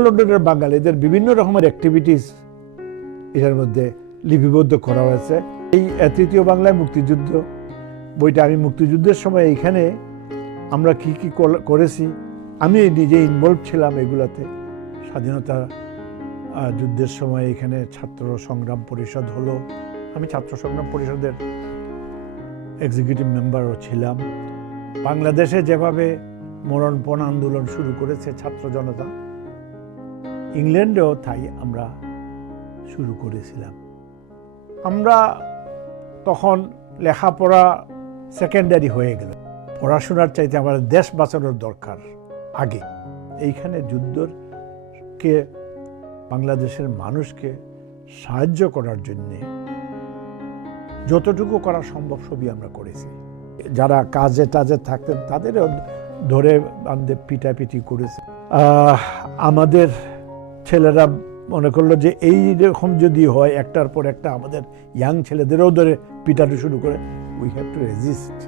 লন্ডনের বাঙালিদের বিভিন্ন রকমের অ্যাক্টিভিটিস এটার মধ্যে লিপিবদ্ধ করা হয়েছে। এই তৃতীয় বাংলায় মুক্তিযুদ্ধ বইটা আমি মুক্তিযুদ্ধের সময় এইখানে আমরা কি কি করেছি আমি নিজে ইনভলভ ছিলাম এগুলাতে। স্বাধীনতা যুদ্ধের সময় এখানে ছাত্র সংগ্রাম পরিষদ হলো, আমি ছাত্র সংগ্রাম পরিষদের এক্সিকিউটিভ মেম্বারও ছিলাম। বাংলাদেশে যেভাবে মরণপণ আন্দোলন শুরু করেছে ছাত্র জনতা, ইংল্যান্ডেও তাই আমরা শুরু করেছিলাম। আমরা তখন লেখাপড়া সেকেন্ডারি হয়ে গেল, পড়াশোনার চাইতে আমাদের দেশ বাঁচানোর দরকার আগে। এইখানে যুদ্ধকে বাংলাদেশের মানুষকে সাহায্য করার জন্যে যতটুকু করা সম্ভব সবই আমরা করেছি। যারা কাজে টাজে থাকতেন তাদেরও ধরে বান্ধে পিটাপিটি করেছে। আমাদের ছেলেরা মনে করলো যে এই রকম যদি হয় একটার পর একটা আমাদের ইয়াং ছেলেদেরও ধরে পিটানো শুরু করে, উই হ্যাভ টু রেজিস্ট।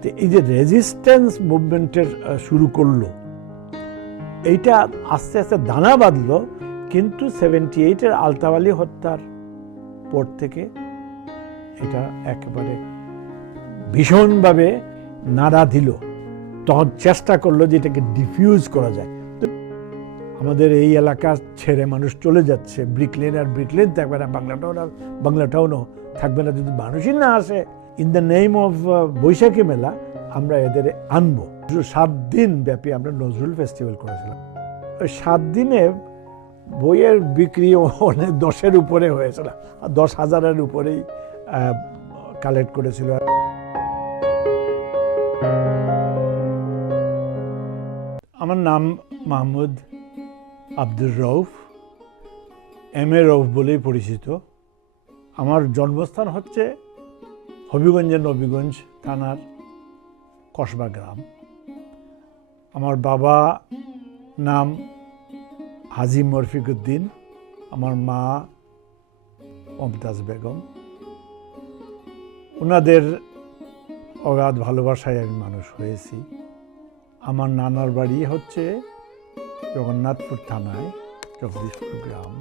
তো এই যে রেজিস্ট্যান্স মুভমেন্টের শুরু করলো, এইটা আস্তে আস্তে দানা বাঁধলো। কিন্তু 78-এর আলতাওয়ালি হত্যার পর থেকে এটা একেবারে ভীষণভাবে নাড়া দিল। তখন চেষ্টা করলো যে এটাকে ডিফিউজ করা যায়। তো আমাদের এই এলাকা ছেড়ে মানুষ চলে যাচ্ছে, ব্রিকলেন আর ব্রিকলেন থাকবে না, বাংলা টাউনও থাকবে না যদি মানুষই না আসে। ইন দ্য নেম অফ বৈশাখী মেলা আমরা এদের আনবো। 7 দিন ব্যাপী আমরা নজরুল ফেস্টিভ্যাল করেছিলাম। ওই 7 দিনে বইয়ের বিক্রি অনেক 10-এর উপরে হয়েছিল, 10,000-এর উপরেই কালেক্ট করেছিল। আমার নাম মাহমুদ আব্দুর রউফ, এম.এ. রউফ বলেই পরিচিত। আমার জন্মস্থান হচ্ছে হবিগঞ্জের নবীগঞ্জ থানার কসবা গ্রাম। আমার বাবা নাম হাজি মরফিকুদ্দিন, আমার মা মমতাজ বেগম। ওনাদের অগাধ ভালোবাসায় আমি মানুষ হয়েছি। আমার নানার বাড়ি হচ্ছে জগন্নাথপুর থানায় জগদীশপুর গ্রাম।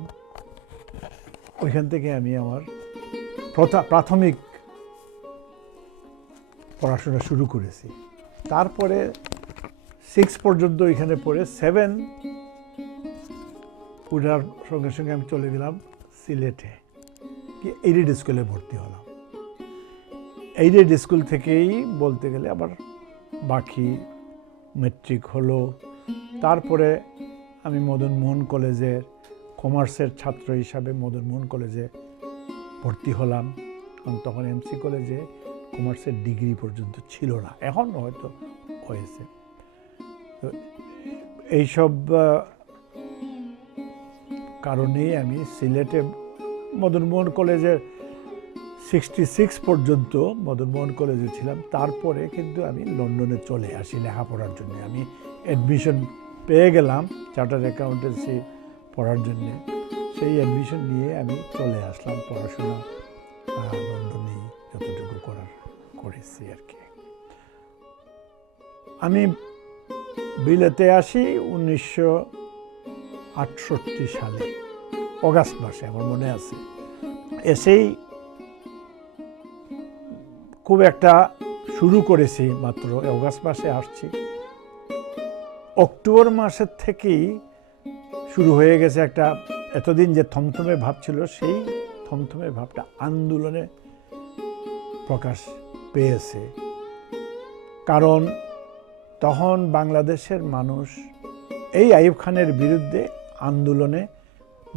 ওইখান থেকে আমি আমার প্রাথমিক পড়াশোনা শুরু করেছি। তারপরে 6 পর্যন্ত এখানে পড়ে 7 উঠার সঙ্গে সঙ্গে আমি চলে গেলাম সিলেটে, এইডেড স্কুলে ভর্তি হলাম। এইডেড স্কুল থেকেই বলতে গেলে আবার বাকি মেট্রিক হলো। তারপরে আমি মদন মোহন কলেজের কমার্সের ছাত্র হিসাবে মদন মোহন কলেজে ভর্তি হলাম। কারণ তখন এমসি কলেজে কমার্সের ডিগ্রি পর্যন্ত ছিল না, এখন হয়তো হয়েছে। তো এইসব কারণেই আমি সিলেটে মদন মোহন কলেজের 66 পর্যন্ত মদন মোহন কলেজে ছিলাম। তারপরে কিন্তু আমি লন্ডনে চলে আসি লেখাপড়ার জন্য। আমি অ্যাডমিশন পেয়ে গেলাম চার্টার্ড অ্যাকাউন্টেন্সি পড়ার জন্যে। সেই অ্যাডমিশন নিয়ে আমি চলে আসলাম। পড়াশোনা লন্ডনেই যতটুকু করেছি আর কি। আমি বিলেতে আসি 1968 সালে অগাস্ট মাসে, আমার মনে আছে। এসেই খুব একটা শুরু করেছি মাত্র, অগাস্ট মাসে আসছি। অক্টোবর মাসের থেকেই শুরু হয়ে গেছে একটা, এতদিন যে থমথমে ভাব ছিল সেই থমথমে ভাবটা আন্দোলনে প্রকাশ পেয়েছে। কারণ তখন বাংলাদেশের মানুষ এই আইয়ুব খানের বিরুদ্ধে আন্দোলনে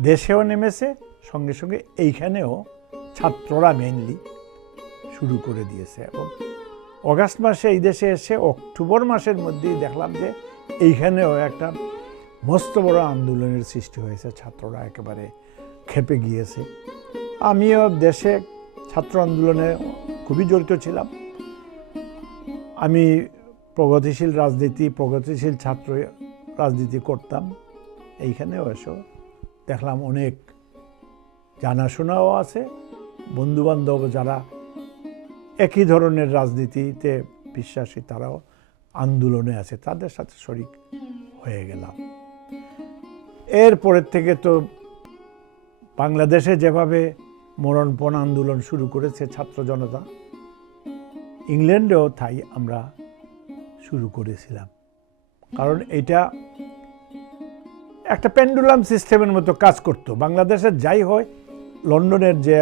দেশেও নেমেছে, সঙ্গে সঙ্গে এইখানেও ছাত্ররা মেইনলি শুরু করে দিয়েছে। এবং অগাস্ট মাসে এই দেশে এসে অক্টোবর মাসের মধ্যেই দেখলাম যে এইখানেও একটা মস্ত বড় আন্দোলনের সৃষ্টি হয়েছে। ছাত্ররা একেবারে ক্ষেপে গিয়েছে। আমিও দেশে ছাত্র আন্দোলনে খুবই জড়িত ছিলাম। আমি প্রগতিশীল ছাত্র রাজনীতি করতাম। এইখানেও এসো দেখলাম অনেক জানাশোনাও আছে, বন্ধুবান্ধব যারা একই ধরনের রাজনীতিতে বিশ্বাসী তারাও আন্দোলনে আছে, তাদের সাথে শরিক হয়ে গেলাম। এরপরের থেকে তো বাংলাদেশে যেভাবে মরণপণ আন্দোলন শুরু করেছে ছাত্র জনতা, ইংল্যান্ডেও তাই আমরা শুরু করেছিলাম। কারণ এটা একটা পেন্ডুলাম সিস্টেমের মতো কাজ করতো। বাংলাদেশের যাই হয়, লন্ডনের যে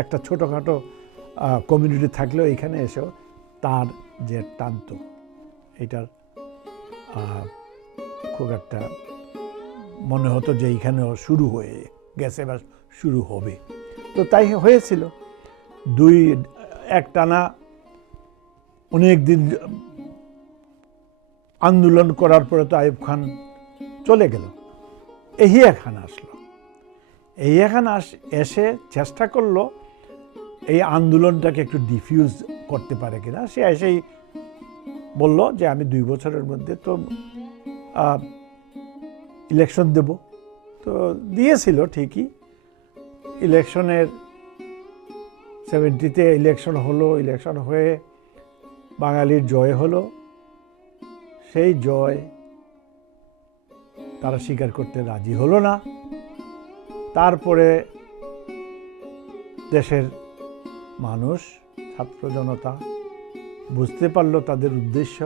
একটা ছোটোখাটো কমিউনিটি থাকলেও এখানে এসেও তার যে টানত, এটার খুব একটা মনে হতো যে এইখানেও শুরু হয়ে গেছে বা শুরু হবে। তো তাই হয়েছিল। একটানা অনেক দিন আন্দোলন করার পরে তো আইয়ুব খান চলে গেল, এহিয়া খান আসলো। এহিয়া খান এসে চেষ্টা করলো এই আন্দোলনটাকে একটু ডিফিউজ করতে পারে কিনা। সে এসেই বলল যে আমি 2 বছরের মধ্যে তো ইলেকশন দেব। তো দিয়েছিল ঠিকই। ইলেকশনের 70-তে ইলেকশন হলো। ইলেকশন হয়ে বাঙালির জয় হলো। সেই জয় তারা স্বীকার করতে রাজি হলো না। তারপরে দেশের মানুষ, ছাত্র জনতা বুঝতে পারলো তাদের উদ্দেশ্য।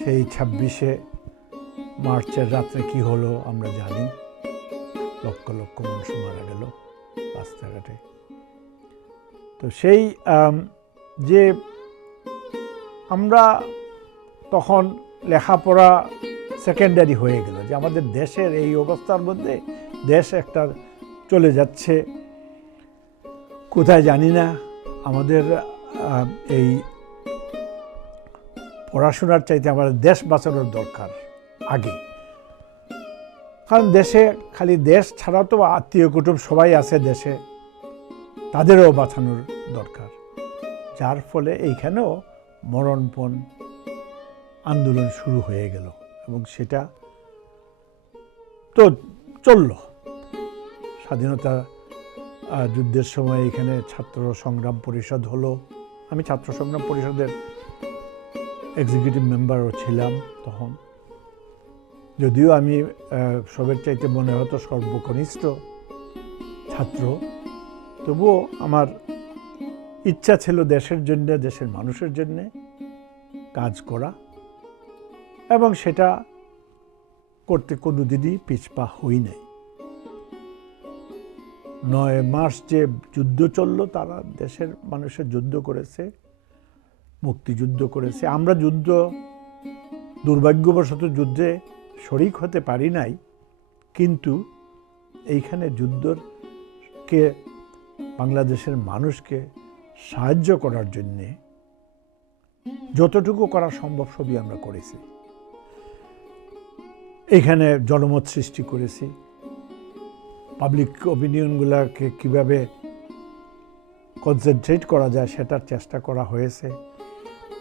সেই 26শে মার্চের রাত্রে কি হলো আমরা জানি। লক্ষ লক্ষ মানুষ মারা গেল রাস্তাঘাটে। তো সেই যে আমরা তখন লেখাপড়া সেকেন্ডারি হয়ে গেল, যে আমাদের দেশের এই অবস্থার মধ্যে দেশ একটা চলে যাচ্ছে কোথায় জানি না। আমাদের এই পড়াশোনার চাইতে আমাদের দেশ বাঁচানোর দরকার আগে। কারণ দেশে খালি দেশ ছাড়া তো আত্মীয় কুটুম সবাই আছে দেশে, তাদেরও বাঁচানোর দরকার। যার ফলে এইখানেও মরণপণ আন্দোলন শুরু হয়ে গেল এবং সেটা তো চলল। স্বাধীনতা যুদ্ধের সময় এখানে ছাত্র সংগ্রাম পরিষদ হলো। আমি ছাত্র সংগ্রাম পরিষদের এক্সিকিউটিভ মেম্বারও ছিলাম তখন। যদিও আমি সবের চাইতে মনে হতো সর্বকনিষ্ঠ ছাত্র, তবুও আমার ইচ্ছা ছিল দেশের জন্য, দেশের মানুষের জন্য কাজ করা, এবং সেটা করতে কোনোদিনই পিছপা হই নাই। 9 মাস যে যুদ্ধ চললো, তারা দেশের মানুষের যুদ্ধ করেছে, মুক্তিযুদ্ধ করেছে। আমরা দুর্ভাগ্যবশত যুদ্ধে শরিক হতে পারি নাই, কিন্তু এইখানে যুদ্ধকে বাংলাদেশের মানুষকে সাহায্য করার জন্যে যতটুকু করা সম্ভব সবই আমরা করেছি। এইখানে জনমত সৃষ্টি করেছি, পাবলিক অপিনিয়নগুলোকে কীভাবে কনসেন্ট্রেট করা যায় সেটার চেষ্টা করা হয়েছে।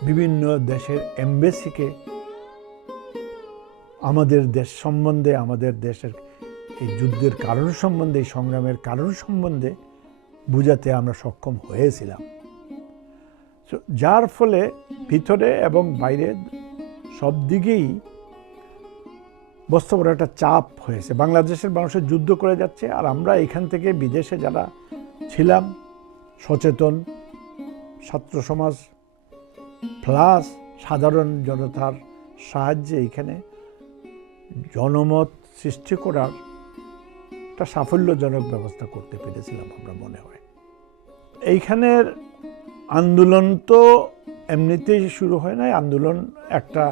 বিভিন্ন দেশের এমবেসিকে আমাদের দেশ সম্বন্ধে, আমাদের দেশের এই যুদ্ধের কারণ সম্বন্ধে, এই সংগ্রামের কারণ সম্বন্ধে বুঝাতে আমরা সক্ষম হয়েছিলাম। যার ফলে ভিতরে এবং বাইরে সব দিকেই বস্তু বড় একটা চাপ হয়েছে। বাংলাদেশের মানুষের যুদ্ধ করে যাচ্ছে, আর আমরা এখান থেকে বিদেশে যারা ছিলাম সচেতন ছাত্র সমাজ প্লাস সাধারণ জনতার সাহায্যে এখানে জনমত সৃষ্টি করার একটা সাফল্যজনক ব্যবস্থা করতে পেরেছিলাম আমরা মনে হয়। এইখানের আন্দোলন তো এমনিতেই শুরু হয় নাই। আন্দোলন একটা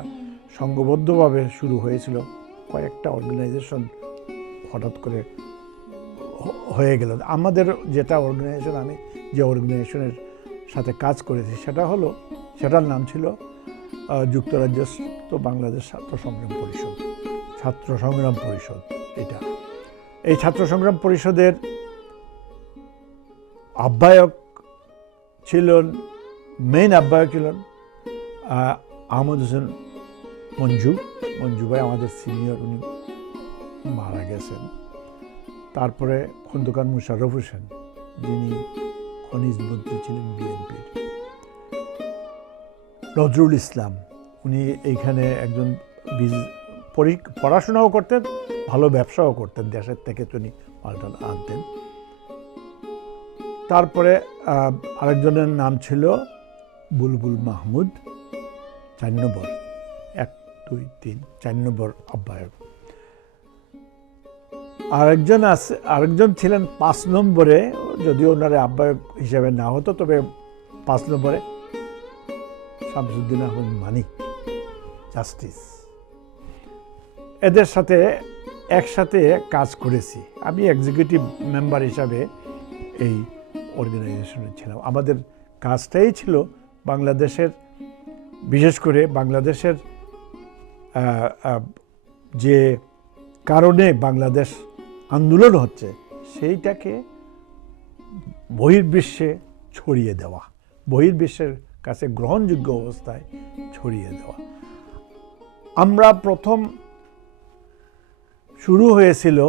সংঘবদ্ধভাবে শুরু হয়েছিল, কয়েকটা অর্গানাইজেশন হঠাৎ করে হয়ে গেল। আমাদের যেটা অর্গানাইজেশন, আমি যে অর্গানাইজেশনের সাথে কাজ করেছি সেটার নাম ছিল যুক্তরাজ্যস্থ বাংলাদেশ ছাত্র সংগ্রাম পরিষদ, ছাত্র সংগ্রাম পরিষদ। এই ছাত্র সংগ্রাম পরিষদের আহ্বায়ক ছিলেন, মেইন আহ্বায়ক ছিলেন আহমদ হোসেন মঞ্জু ভাই, আমাদের সিনিয়র, উনি মারা গেছেন। তারপরে খন্দকার মুশাররফ হোসেন, যিনি খনিজ মন্ত্রী ছিলেন বিএনপির। নজরুল ইসলাম, উনি এইখানে একজন পড়াশোনাও করতেন, ভালো ব্যবসাও করতেন, দেশের থেকে তিনি মালটা আনতেন। তারপরে আরেকজনের নাম ছিল বুলবুল মাহমুদ, 4 নম্বর, 1 2 3 4 নম্বর আহ্বায়ক। আরেকজন ছিলেন 5 নম্বরে, যদিও ওনারা আহ্বায়ক হিসেবে না হতো, তবে 5 নম্বরে শামসুদ্দিন আহমদ মানিক, জাস্টিস। এদের সাথে একসাথে কাজ করেছি। আমি এক্সিকিউটিভ মেম্বার হিসাবে এই অর্গানাইজেশনে ছিলাম। আমাদের কাজটাই ছিল বাংলাদেশের, বিশেষ করে বাংলাদেশের যে কারণে বাংলাদেশ আন্দোলন হচ্ছে সেইটাকে বহির্বিশ্বে ছড়িয়ে দেওয়া, বহির্বিশ্বের কাছে গ্রহণযোগ্য অবস্থায় ছড়িয়ে দেওয়া। আমরা প্রথম শুরু হয়েছিল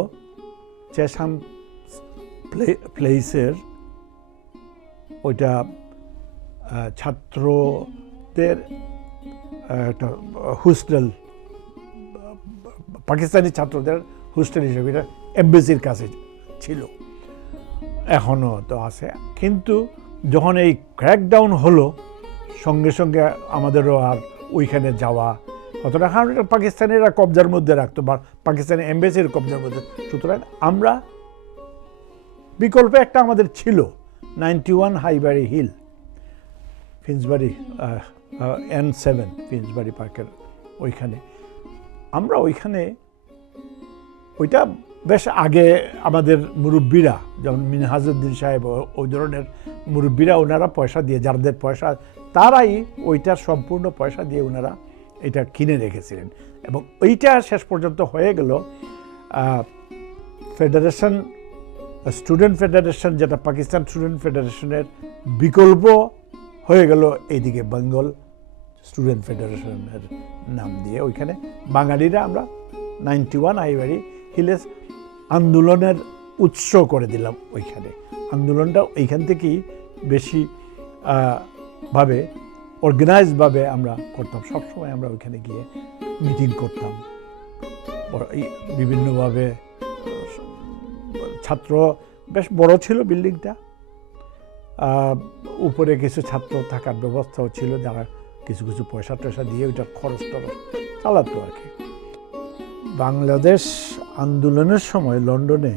চেসাম প্লেসের, ওইটা ছাত্রদের একটা হোস্টেল, পাকিস্তানি ছাত্রদের হোস্টেল হিসেবে, এটা এমবেসির কাছে ছিল, এখনও তো আছে। কিন্তু যখন এই ক্র্যাকডাউন হলো, সঙ্গে সঙ্গে আমাদেরও আর ওইখানে যাওয়া হতো না, কারণ এটা পাকিস্তানিরা কবজার মধ্যে রাখতো, বা পাকিস্তানি এমবেসির কবজার মধ্যে। সুতরাং আমরা বিকল্প একটা আমাদের ছিল 91 হাইবারি হিল, ফিন্সবারি N7 ফিন্সবারি পার্কের ওইখানে। আমরা ওইখানে, ওইটা বেশ আগে আমাদের মুরব্বীরা, যেমন মিনহাজউদ্দিন সাহেব, ওই ধরনের মুরব্বীরা, ওনারা পয়সা দিয়ে, যাদের পয়সা, তারাই ওইটার সম্পূর্ণ পয়সা দিয়ে ওনারা এটা কিনে রেখেছিলেন। এবং ওইটা শেষ পর্যন্ত হয়ে গেল ফেডারেশন, স্টুডেন্ট ফেডারেশন, যেটা পাকিস্তান স্টুডেন্ট ফেডারেশনের বিকল্প হয়ে গেল এইদিকে বেঙ্গল স্টুডেন্ট ফেডারেশনের নাম দিয়ে। ওইখানে বাঙালিরা আমরা 91 হাইবারি হিলেস আন্দোলনের উৎস করে দিলাম। ওইখানে আন্দোলনটা এইখান থেকেই বেশি ভাবে অর্গানাইজভাবে আমরা করতাম। সবসময় আমরা ওইখানে গিয়ে মিটিং করতাম, বিভিন্নভাবে। ছাত্র বেশ বড় ছিল বিল্ডিংটা, উপরে কিছু ছাত্র থাকার ব্যবস্থাও ছিল, যারা কিছু কিছু পয়সা টয়সা দিয়ে ওইটার খরচ টরচ চালাতো আর কি। বাংলাদেশ আন্দোলনের সময় লন্ডনে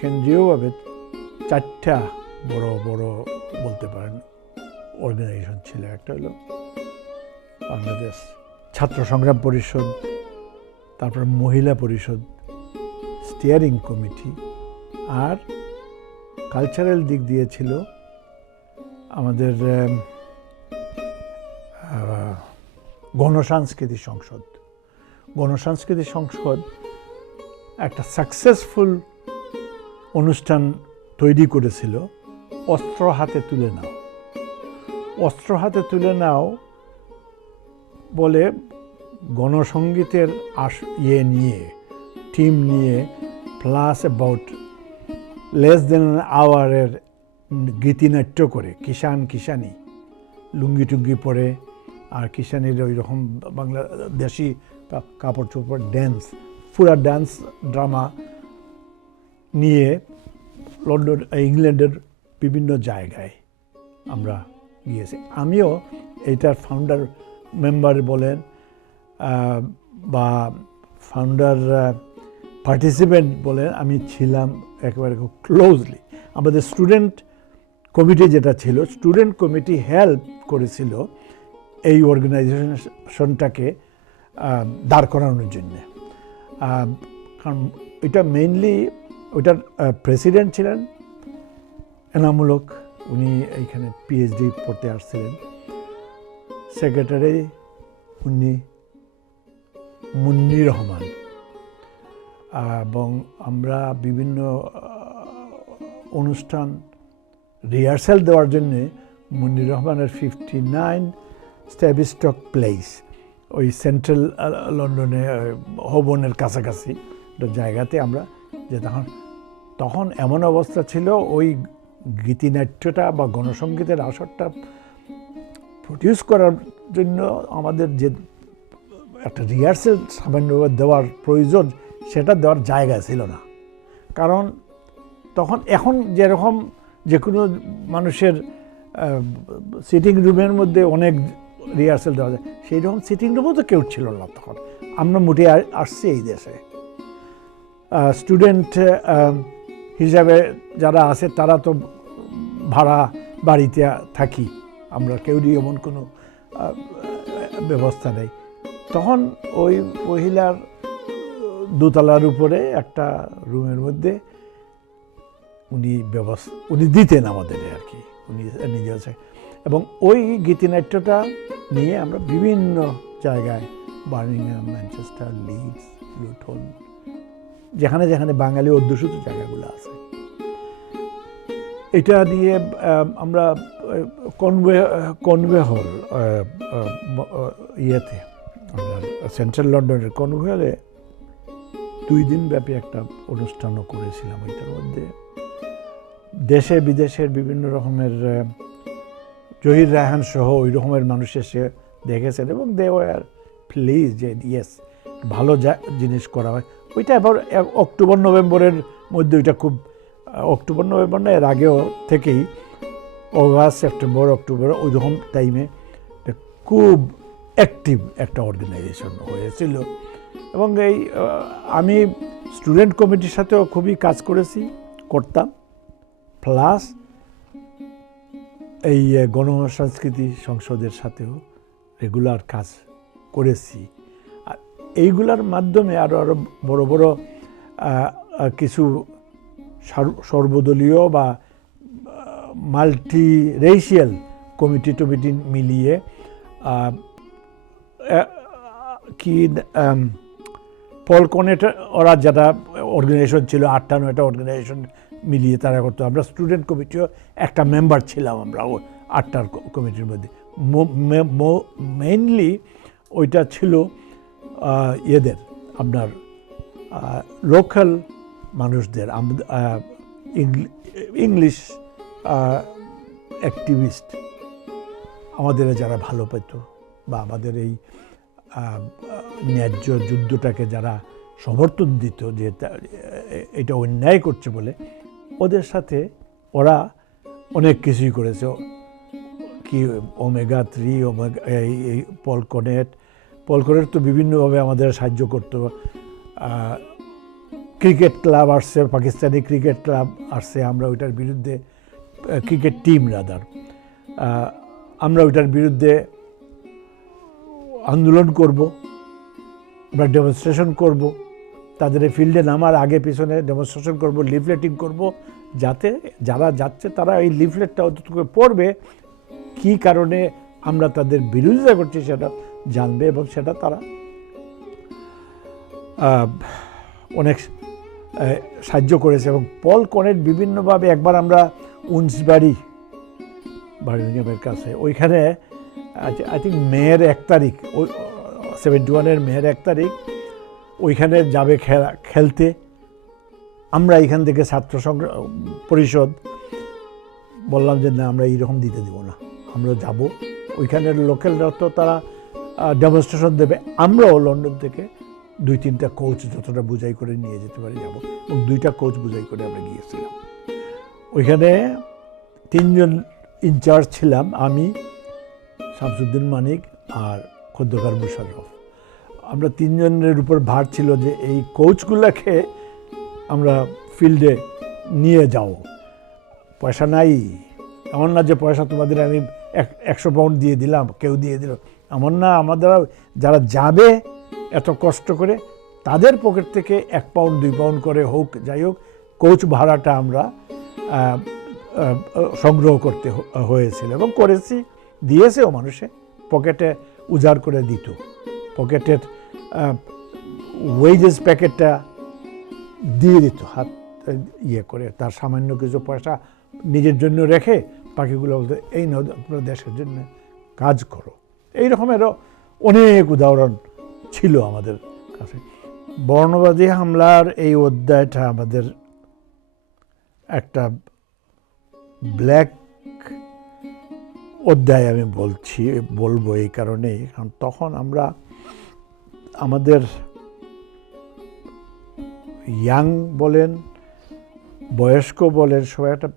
কেন্দ্রীয়ভাবে 4টা বড় বড় বলতে পারেন অর্গানাইজেশন ছিল। একটা হলো বাংলাদেশ ছাত্র সংগ্রাম পরিষদ, তারপর মহিলা পরিষদ, স্টিয়ারিং কমিটি, আর কালচারাল দিক দিয়ে ছিল আমাদের গণসাংস্কৃতিক সংসদ। গণসাংস্কৃতিক সংসদ একটা সাকসেসফুল অনুষ্ঠান তৈরি করেছিল, অস্ত্র হাতে তুলে নাও। অস্ত্র হাতে তুলে নাও বলে গণসঙ্গীতের নিয়ে, টিম নিয়ে, প্লাস অ্যাবাউট লেস দেন আওয়ারের গীতিনাট্য করে, কিষানি লুঙ্গি টুঙ্গি পরে, আর কিষানির ওই রকম বাংলাদেশি কাপড় চোপড়, ড্যান্স, পুরা ড্যান্স ড্রামা নিয়ে লন্ডন, ইংল্যান্ডের বিভিন্ন জায়গায় আমরা গিয়েছি। আমিও এইটার ফাউন্ডার মেম্বার বলেন বা ফাউন্ডার পার্টিসিপেন্ট বলেন, আমি ছিলাম একেবারে খুব ক্লোজলি। আমাদের স্টুডেন্ট কমিটি যেটা ছিল, স্টুডেন্ট কমিটি হেল্প করেছিল এই অর্গানাইজেশনটাকে দাঁড় করানোর জন্যে। কারণ এটা মেইনলি, ওইটার প্রেসিডেন্ট ছিলেন এনামুল হক, উনি এইখানে পিএইচডি পড়তে আসছিলেন। সেক্রেটারি উনি মুন্নির রহমান। এবং আমরা বিভিন্ন অনুষ্ঠান রিহার্সাল দেওয়ার জন্যে মুন্নির রহমানের 59 স্ট্যাবিস্টক প্লেস, ওই সেন্ট্রাল লন্ডনে হোবনের কাছাকাছি একটা জায়গাতে আমরা যেতাম। তখন এমন অবস্থা ছিল, ওই গীতিনাট্যটা বা গণসঙ্গীতের আসরটা প্রডিউস করার জন্য আমাদের যে একটা রিহার্সেল সামান্যভাবে দেওয়ার প্রয়োজন, সেটা দেওয়ার জায়গা ছিল না। কারণ তখন এখন যেরকম যে কোনো মানুষের সিটিং রুমের মধ্যে অনেক রিহার্সেল দেওয়া যায়, সেই রকম সিটিং রুমও তো কেউ ছিল না তখন। আমরা মুঠে আসছি এই দেশে, স্টুডেন্ট হিসাবে যারা আছে তারা তো ভাড়া বাড়িতে থাকি, আমরা কেউই এমন কোনো ব্যবস্থা নেই। তখন ওই মহিলার দোতলার উপরে একটা রুমের মধ্যে উনি দিতেন আমাদের আর কি, উনি নিজে আছে। এবং ওই গীতিনাট্যটা নিয়ে আমরা বিভিন্ন জায়গায়, বার্মিংহাম, ম্যানচেস্টার, লিডস, লুটন, যেখানে যেখানে বাঙালি অধ্যুষিত জায়গাগুলো আছে, এটা নিয়ে আমরা কনওয়ে হল ইয়েতে, সেন্ট্রাল লন্ডনের কনওয়ে হলে 2 দিন ব্যাপী একটা অনুষ্ঠানও করেছিলাম। ওইটার মধ্যে দেশে বিদেশের বিভিন্ন রকমের জহির রায়হান সহ ওই রকমের মানুষ এসে দেখেছেন এবং দে ওয়ার প্লিজ যে ইয়েস, ভালো জিনিস করা হয়। ওইটা এবার অক্টোবর নভেম্বরের মধ্যে, ওইটা খুব অক্টোবর নভেম্বর না, এর আগেও থেকেই অগাস্ট সেপ্টেম্বর অক্টোবর ওই রকম টাইমে খুব অ্যাক্টিভ একটা অর্গানাইজেশন হয়েছিল। এবং এই আমি স্টুডেন্ট কমিটির সাথেও খুবই কাজ করতাম, প্লাস এই গণসংস্কৃতি সংসদের সাথেও রেগুলার কাজ করেছি। আর এইগুলার মাধ্যমে আরও বড় বড় কিছু সর্বদলীয় বা মাল্টি রেশিয়াল কমিটি মিলিয়ে কি পল কনেট ওরা যেটা অর্গানাইজেশন ছিল, 8টা-9টা অর্গানাইজেশন মিলিয়ে তারা করতো। আমরা স্টুডেন্ট কমিটিও একটা মেম্বার ছিলাম, আমরা 8টার কমিটির মধ্যে। মেইনলি ওইটা ছিল এদের আপনার লোকাল মানুষদের, ইংলিশ অ্যাক্টিভিস্ট আমাদের যারা ভালো পেত বা আমাদের এই ন্যায্য যুদ্ধটাকে যারা সমর্থন দিত, যে এটা অন্যায় করছে বলে, ওদের সাথে ওরা অনেক কিছুই করেছে। কি ওমেগা 3, এই পল কনেট তো বিভিন্নভাবে আমাদের সাহায্য করতো। ক্রিকেট ক্লাব আসছে, পাকিস্তানি ক্রিকেট ক্লাব আসছে, আমরা ওইটার বিরুদ্ধে, ক্রিকেট টিম রাদার, আমরা ওইটার বিরুদ্ধে আন্দোলন করব, আমরা ডেমনস্ট্রেশন করব, তাদের ফিল্ডে নামার আগে পিছনে ডেমনস্ট্রেশন করব, লিফলেটিং করব, যাতে যারা যাচ্ছে তারা এই লিফলেটটা অন্তত পড়বে, কী কারণে আমরা তাদের বিরোধিতা করছি সেটা জানবে, এবং সেটা তারা অনেক সাহায্য করেছে। এবং পল কনেট বিভিন্নভাবে, একবার আমরা উন্সবাড়ি, বার্মিংহামের কাছে, ওইখানে আই থিঙ্ক মেয়ের 1 তারিখ, 71-এর মেয়ের 1 তারিখ ওইখানে যাবে খেলতে। আমরা এখান থেকে ছাত্র পরিষদ বললাম যে না, আমরা এইরকম দিতে দেবো না, আমরা যাব। ওইখানের লোকালরা তো তারা ডেমনস্ট্রেশন দেবে, আমরাও লন্ডন থেকে 2-3টা কোচ যতটা বুঝাই করে নিয়ে যেতে পারি যাব, এবং 2টা কোচ বুঝাই করে আমরা গিয়েছিলাম। ওইখানে 3 জন ইনচার্জ ছিলাম, আমি, শামসুদ্দিন মানিক আর খন্দকার মুশাররফ। আমরা 3 জনের উপর ভার ছিল যে এই কোচগুলোকে আমরা ফিল্ডে নিয়ে যাও। পয়সা নাই, এমন না যে পয়সা তোমাদের আমি 100 পাউন্ড দিয়ে দিলাম, কেউ দিয়ে দিল, এমন না। আমাদের যারা যাবে এত কষ্ট করে, তাদের পকেট থেকে 1 পাউন্ড 2 পাউন্ড করে হোক, যাই হোক, কোচ ভাড়াটা আমরা সংগ্রহ করতে হয়েছিল এবং করেছি, দিয়েছেও মানুষে, পকেটে উজাড় করে দিত, পকেটের ওয়েজেস প্যাকেটটা দিয়ে দিত হাত ইয়ে করে, তার সামান্য কিছু পয়সা নিজের জন্য রেখে বাকিগুলো বলতে এই নয়, আপনার দেশের জন্য কাজ করো। এই রকমেরও অনেক উদাহরণ ছিল আমাদের কাছে। বর্ণবাদী হামলার এই অধ্যায়টা আমাদের একটা ব্ল্যাক অধ্যায় আমি বলবো এই কারণেই, কারণ তখন আমরা আমাদের ইয়াং বলেন, বয়স্ক বলেন, সবাই একটা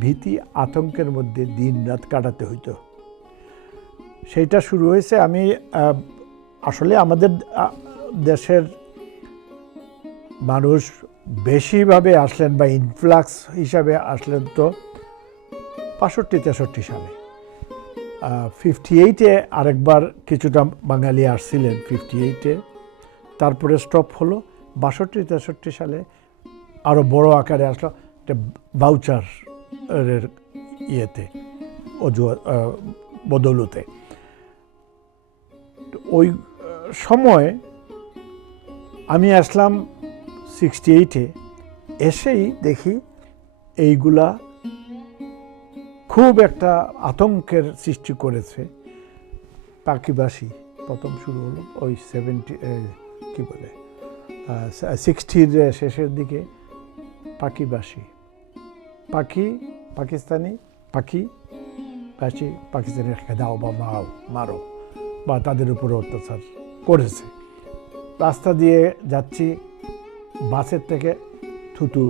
ভীতি আতঙ্কের মধ্যে দিন রাত কাটাতে হইতো। সেইটা শুরু হয়েছে, আমি আসলে আমাদের দেশের মানুষ বেশিভাবে আসলেন বা ইনফ্লাক্স হিসাবে আসলেন তো 65-63 সালে। 58-এ আরেকবার কিছুটা বাঙালি আসছিলেন 58-এ, তারপরে স্টপ হলো। 62-63 সালে আরও বড় আকারে আসলো একটা ভাউচারের ইয়েতে, বদৌলতে। ওই সময় আমি আসলাম 68-এ, এসেই দেখি এইগুলা খুব একটা আতঙ্কের সৃষ্টি করেছে। পাখিবাসী প্রথম শুরু হলো ওই 60-র শেষের দিকে। পাখিবাসী, পাকিস্তানি পাকিস্তানের খেদাও বা মারো বা তাদের উপরে অত্যাচার করেছে। রাস্তা দিয়ে যাচ্ছি, বাসের থেকে থুতু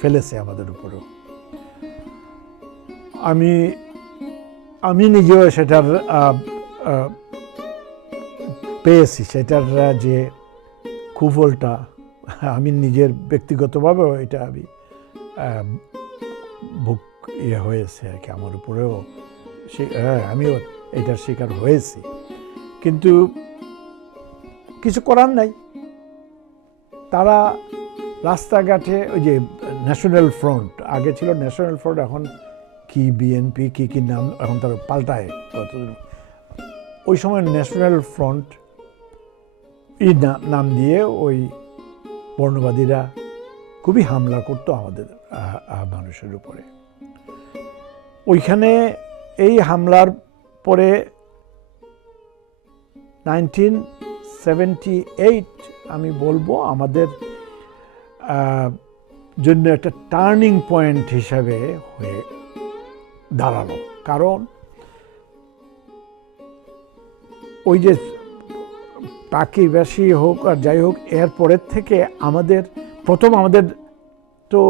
ফেলেছে আমাদের উপরেও। আমি নিজেও সেটার পেয়েছি, সেটার যে কুফলটা আমি নিজের ব্যক্তিগতভাবেও এটা আমি হয়েছে আর কি, আমার উপরেও আমিও এটার শিকার হয়েছি। কিন্তু কিছু করার নাই। তারা রাস্তাঘাটে ওই যে ন্যাশনাল ফ্রন্ট, আগে ছিল ন্যাশনাল ফ্রন্ট, এখন কি বিএনপি কি নাম, এখন তার পাল্টায়। ওই সময় ন্যাশনাল ফ্রন্ট এই নাম দিয়ে ওই বর্ণবাদীরা খুবই হামলা করতো আমাদের মানুষের উপরে। ওইখানে এই হামলার পরে 1978 আমি বলবো আমাদের জন্য একটা টার্নিং পয়েন্ট হিসাবে হয়ে দাঁড়ালো। কারণ ওই যে পাখিবাসী হোক আর যাই হোক, এরপরের থেকে আমাদের তো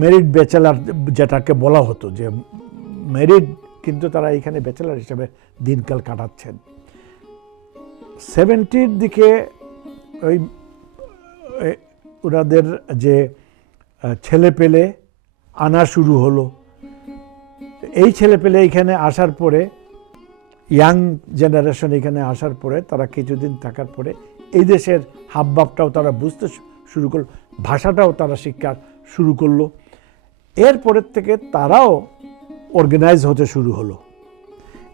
মেরিট ব্যাচেলার যেটাকে বলা হতো, যে মেরিট, কিন্তু তারা এখানে ব্যাচেলার হিসেবে দিনকাল কাটাচ্ছেন। 70-র দিকে ওই ওনাদের যে ছেলে পেলে আনা শুরু হলো। এই ছেলে পেলে এখানে আসার পরে, ইয়াং জেনারেশন এখানে আসার পরে, তারা কিছুদিন থাকার পরে এই দেশের হাবভাবটাও তারা বুঝতে শুরু করলো, ভাষাটাও তারা শিক্ষা শুরু করলো। এরপরের থেকে তারাও অর্গানাইজ হতে শুরু হলো।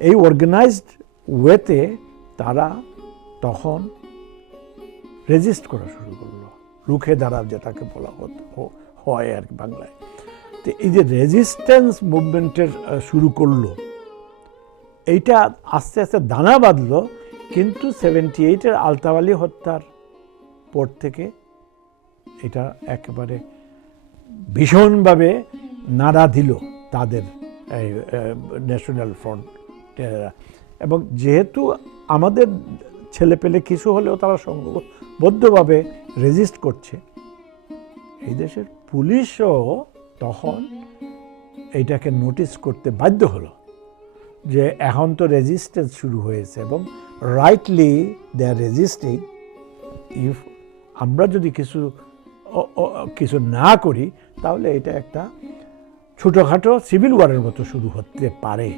এই অর্গানাইজড ওয়েতে তারা তখন রেজিস্ট করা শুরু করলো, রুখে দাঁড়া যেটাকে বলা হয় আর কি বাংলায়। তো এই যে রেজিস্ট্যান্স মুভমেন্টের শুরু করলো, এইটা আস্তে আস্তে দানা বাঁধলো। কিন্তু 78-এর আলতাওয়ালি হত্যার পর থেকে এটা একেবারে ভীষণভাবে নাড়া দিল তাদের এই ন্যাশনাল ফ্রন্ট। এবং যেহেতু আমাদের ছেলেপেলে কিছু হলেও তারা সংঘবদ্ধভাবে রেজিস্ট করছে, এই দেশের পুলিশও তখন এইটাকে নোটিস করতে বাধ্য হলো যে এখন তো রেজিস্ট্যান্স শুরু হয়েছে, এবং rightly they are resisting. If আমরা যদি কিছু না করি, তাহলে এটা একটা ছোটোখাটো সিভিল ওয়ারের মতো শুরু হতে পারে।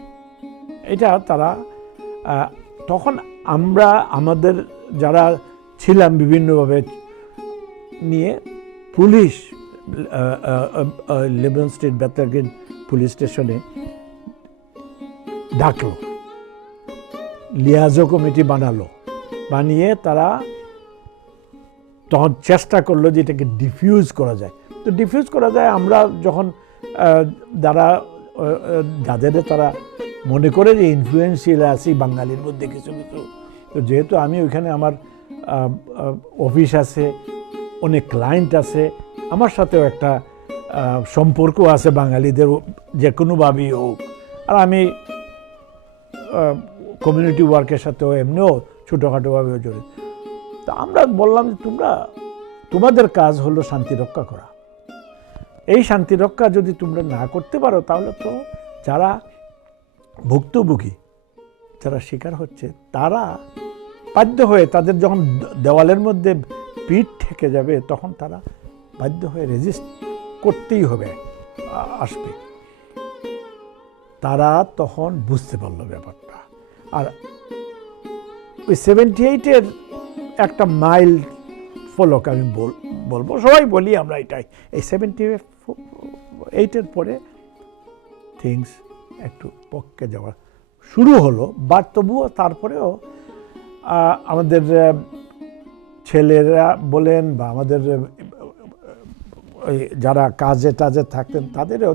এটা তারা তখন আমাদের যারা ছিলাম বিভিন্নভাবে নিয়ে, পুলিশ লেবানন স্টেট বেতারগিন পুলিশ স্টেশনে ডাকলো, লিয়াজো কমিটি বানিয়ে তারা তখন চেষ্টা করলো যে এটাকে ডিফিউজ করা যায়। তো ডিফিউজ করা যায়, আমরা যখন যাদের তারা মনে করে যে ইনফ্লুয়েন্সিয়াল আছি বাঙালির মধ্যে কিছু কিছু। তো যেহেতু আমি ওইখানে আমার অফিস আছে, অনেক ক্লায়েন্ট আছে, আমার সাথেও একটা সম্পর্ক আছে বাঙালিদের যে কোনোভাবেই হোক, আর আমি কমিউনিটি ওয়ার্কের সাথেও এমনিও ছোটোখাটোভাবেও জড়িত। তো আমরা বললাম যে তোমাদের কাজ হলো শান্তি রক্ষা করা। এই শান্তি রক্ষা যদি তোমরা না করতে পারো তাহলে তো যারা ভুক্তভোগী, যারা শিকার হচ্ছে, তারা বাধ্য হয়ে, তাদের যখন দেওয়ালের মধ্যে পিঠ ঠেকে যাবে তখন তারা বাধ্য হয়ে রেজিস্ট করতেই হবে, আসবে। তারা তখন বুঝতে পারলো ব্যাপারটা। আর ওই 78-এর একটা মাইল ফলক আমি বলবো, সবাই বলি আমরা এটাই, এই 78-এর পরে থিংস একটু পক্ষে যাওয়া শুরু হলো। বাট তবুও তারপরেও আমাদের ছেলেরা বলেন বা আমাদের ওই যারা কাজে টাজে থাকতেন তাদেরও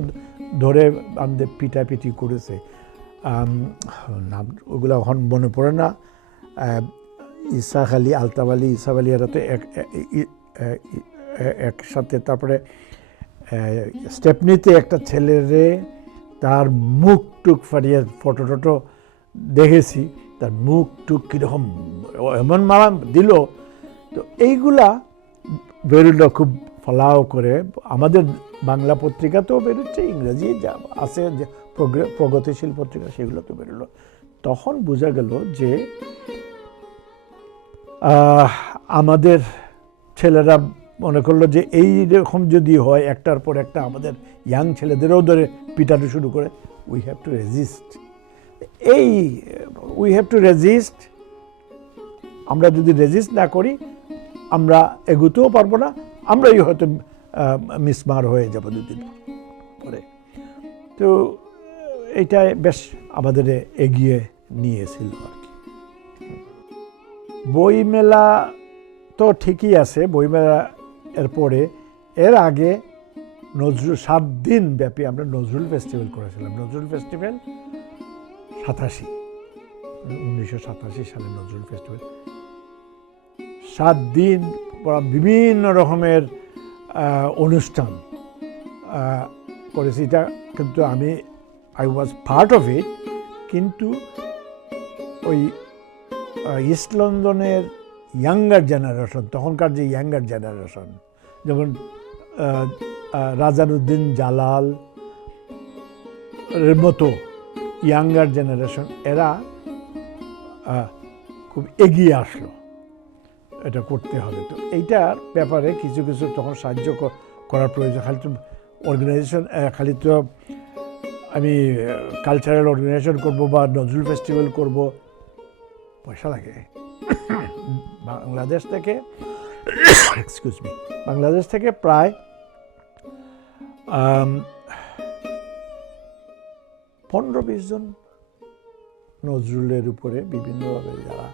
ধরে আমাদের পিটাপিটি করেছে। নাম ওগুলো এখন মনে পড়ে না। ইসাক আলী, আলতাফ আলী, ইসাক আলী, এরা তো একসাথে। তারপরে স্টেপনিতে একটা ছেলেরে তার মুখ টুক ফাটিয়ে ফটো টটো দেখেছি, তার মুখ টুক কীরকম এমন মারা দিল। তো এইগুলা বেরোলো খুব ফলাও করে, আমাদের বাংলা পত্রিকাতেও বেরোচ্ছে, ইংরেজি যা আছে যে প্রগতিশীল পত্রিকা সেগুলো তো বেরোলো। তখন বোঝা গেল যে আমাদের ছেলেরা মনে করলো যে এই রকম যদি হয় একটার পর একটা আমাদের ইয়াং ছেলেদেরও ধরে পিটানো শুরু করে, we have to resist. We have to resist. আমরা যদি রেজিস্ট না করি আমরা এগোতেও পারবো না, আমরাই হয়তো মিসমার হয়ে যাবো দুদিন পরে। তো এইটা বেশ আমাদের এগিয়ে নিয়েছিল আর কি। বইমেলা তো ঠিকই আছে, বইমেলা এর পরে এর আগে নজরুল 7 দিন ব্যাপী আমরা নজরুল ফেস্টিভ্যাল করেছিলাম। নজরুল ফেস্টিভ্যাল 1987 সালে নজরুল ফেস্টিভ্যাল 7 দিন বিভিন্ন রকমের অনুষ্ঠান করেছি। এটা কিন্তু I was part of it, কিন্তু ওই ইস্ট লন্ডনের ইয়াঙ্গার জেনারেশন, তখনকার যে ইয়াঙ্গার জেনারেশন, যেমন রাজানুদ্দিন জালাল এর মতো ইয়াঙ্গার জেনারেশন, এরা খুব এগিয়ে আসলো, এটা করতে হবে। তো এইটার ব্যাপারে কিছু কিছু তখন সাহায্য করার প্রয়োজন। খালি তো অর্গানাইজেশন, খালি তো আমি কালচারাল অর্গানাইজেশন করব বা নজরুল ফেস্টিভ্যাল করব, পয়সা লাগে। বাংলাদেশ থেকে প্রায় 15-20 জন নজরুলের উপরে বিভিন্নভাবে যারা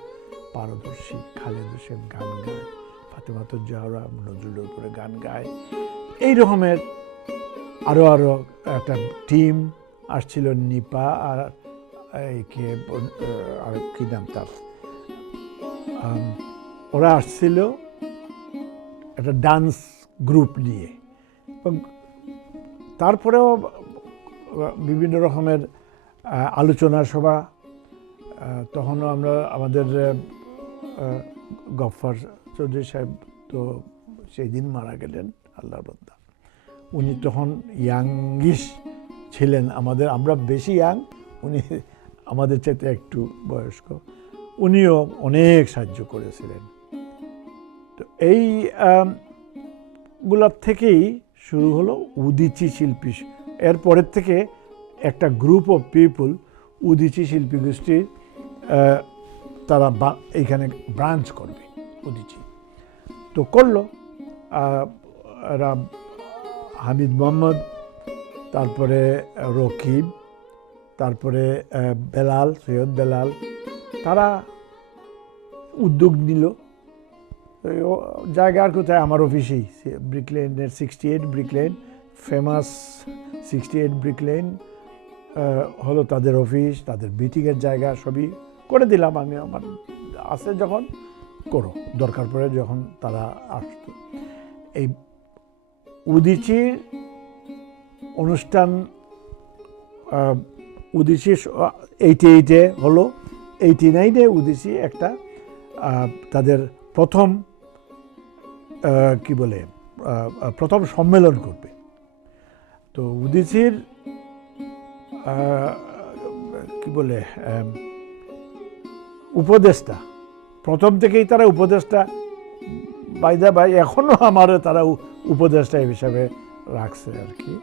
পারদর্শী, খালেদ হোসেন গান গায়, ফাতেমাতুজ জাহরা নজরুলের উপরে গান গায়, এই রকমের আরও একটা টিম আসছিল। নিপা আর কি নাম তার, ওরা আসছিল একটা ডান্স গ্রুপ নিয়ে। এবং তারপরেও বিভিন্ন রকমের আলোচনা সভা। তখনও আমাদের গফফার চৌধুরী সাহেব তো সেই দিন মারা গেলেন, আল্লাহর বান্দা। উনি তখন ইয়াঙ্গিশ ছিলেন, আমরা বেশি ইয়াং, উনি আমাদের চাইতে একটু বয়স্ক। উনিও অনেক সাহায্য করেছিলেন। তো এই গুলার থেকেই শুরু হলো উদীচী শিল্পী। এরপরের থেকে একটা গ্রুপ অফ পিপল, উদীচী শিল্পী গোষ্ঠীর, তারা এইখানে ব্রাঞ্চ করবে উদীচী। তো করলো এরা, হামিদ মোহাম্মদ, তারপরে রকিব, তারপরে বেলাল, সৈয়দ বেলাল, তারা উদ্যোগ নিল। জায়গা আর কোথায়, আমার অফিসেই, ব্রিক লেনের 68 brick lane, famous 68 brick lane হলো তাদের অফিস, তাদের মিটিংয়ের জায়গা, সবই করে দিলাম আমি। আমার আছে যখন করো, দরকার পড়ে যখন তারা আসতো। এই উদীচীর অনুষ্ঠান উদীচী 88-এ হলো, 89-এ উদীচী একটা তাদের প্রথম প্রথম সম্মেলন করবে। তো উদীচীর উপদেষ্টা, প্রথম থেকেই তারা উপদেষ্টা, বাইদা ভাই এখনো আমারও তারা উপদেষ্টা হিসাবে রাখছে আর কি।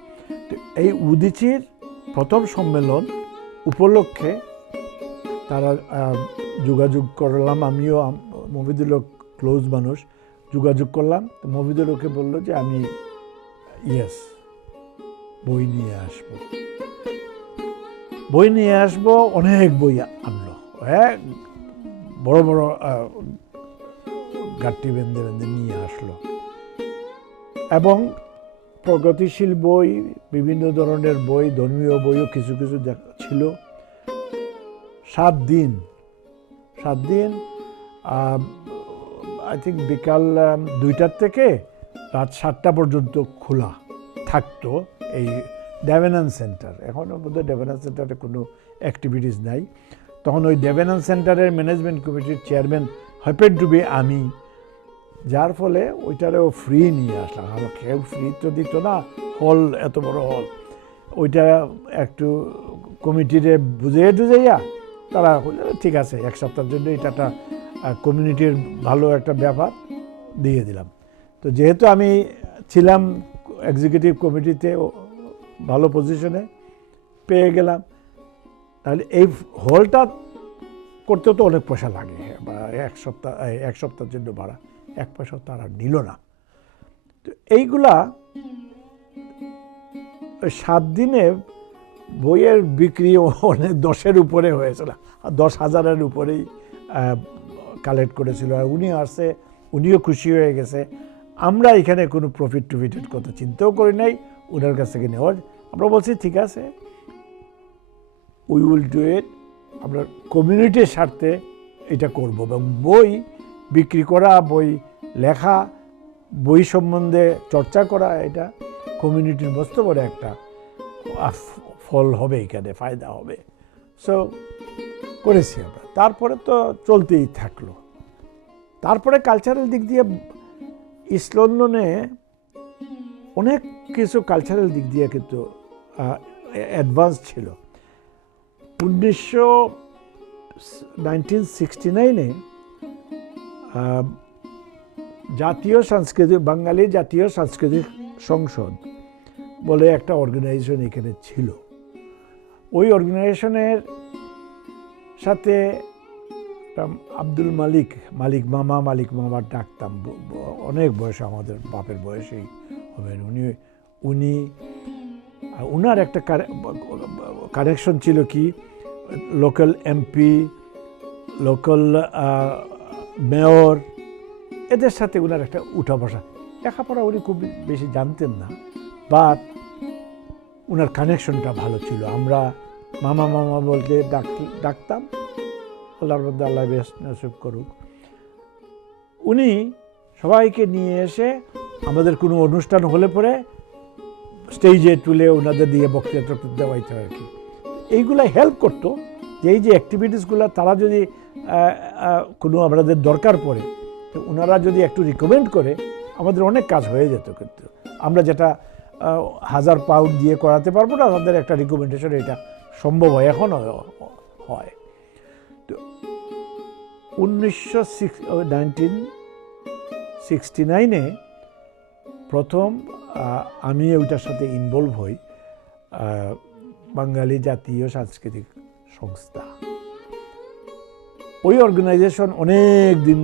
তো এই উদীচীর প্রথম সম্মেলন উপলক্ষে তারা যোগাযোগ করলাম, আমিও মফিদুল হক ক্লোজ মানুষ, যোগাযোগ করলাম। তো মফিদুল হককে বললো যে আমি বই নিয়ে আসবো। অনেক বই আনলো, বড় বড় গাঁটটি বেঁধে নিয়ে আসলো, এবং প্রগতিশীল বই, বিভিন্ন ধরনের বই, ধর্মীয় বইও কিছু কিছু ছিল। 7 দিন আই থিঙ্ক বিকাল 2টা থেকে রাত 7টা পর্যন্ত খোলা থাকতো এই ডেভেনান্স সেন্টার। এখন বোধহয় ডেভেনান্স সেন্টারে কোনো অ্যাক্টিভিটিস নাই। তখন ওই ডেভেনান্স সেন্টারের ম্যানেজমেন্ট কমিটির চেয়ারম্যান হ্যাপেন টু বি আমি, যার ফলে ওইটারেও ফ্রি নিয়ে আসলাম। আমার কেউ ফ্রি তো দিত না, হল এত বড় হল, ওইটা একটু কমিটিরে বুঝাইয়া তারা ঠিক আছে 1 সপ্তাহের জন্য এটা একটা কমিউনিটির ভালো একটা ব্যাপার দিয়ে দিলাম। তো যেহেতু আমি ছিলাম এক্সিকিউটিভ কমিটিতে ভালো পজিশনে পেয়ে গেলাম, তাহলে এই হলটা করতে তো অনেক পয়সা লাগে, বা 1 সপ্তাহের জন্য ভাড়া 1 পয়সা তারা নিল না। তো এইগুলা 7 দিনে বইয়ের বিক্রি অনেক 10-এর উপরে হয়েছিল, 10,000-এর উপরেই কালেক্ট করেছিল। আর উনি আসছে, উনিও খুশি হয়ে গেছে। আমরা এখানে কোনো প্রফিটের কথা চিন্তাও করি নাই ওনার কাছ থেকে নেওয়ার। আমরা বলছি ঠিক আছে, উই উইল ডু ইট, আমরা কমিউনিটির স্বার্থে এটা করবো। এবং বই বিক্রি করা, বই লেখা, বই সম্বন্ধে চর্চা করা, এটা কমিউনিটির মস্ত বড় একটা ফল হবে, এখানে ফায়দা হবে। সো করেছি আমরা। তারপরে তো চলতেই থাকলো। তারপরে কালচারাল দিক দিয়ে ইস্ট লন্ডনে অনেক কিছু কালচারাল দিক দিয়ে কিন্তু অ্যাডভান্স ছিল। 1969-এ বাঙালি জাতীয় সাংস্কৃতিক সংসদ বলে একটা অর্গানাইজেশন এখানে ছিল। ওই অর্গানাইজেশনের সাথে আব্দুল মালিক মামা ডাকতাম, অনেক বয়স, আমাদের বাপের বয়সেই হবেন উনি। উনার একটা কানেকশন ছিল কি, লোকাল এমপি, লোকাল মেয়র, এদের সাথে উনার একটা উঠা বসা। লেখাপড়া উনি খুব বেশি জানতেন না, বাট উনার কানেকশনটা ভালো ছিল। আমরা মামা বলতে ডাকতাম। আল্লাহর মধ্যে আল্লাহ বেশ নসিব করুক। উনি সবাইকে নিয়ে এসে আমাদের কোনো অনুষ্ঠান হলে পরে স্টেজে তুলে ওনাদের দিয়ে বক্তৃতা দেওয়াইতে আর কি। এইগুলা হেল্প করতো, যে এই যে অ্যাক্টিভিটিসগুলো তারা যদি কোনো আমাদের দরকার পড়ে, তো ওনারা যদি একটু রিকমেন্ড করে আমাদের অনেক কাজ হয়ে যেত। কিন্তু আমরা যেটা 1000 পাউন্ড দিয়ে করাতে পারবো না, তাদের একটা রিকমেন্ডেশন এটা সম্ভব হয়, এখনও হয়। তো 1969-এ প্রথম আমি ওইটার সাথে ইনভলভ হই, বাঙালি জাতীয় সাংস্কৃতিক সংস্থা। ওই অর্গানাইজেশন অনেক দিন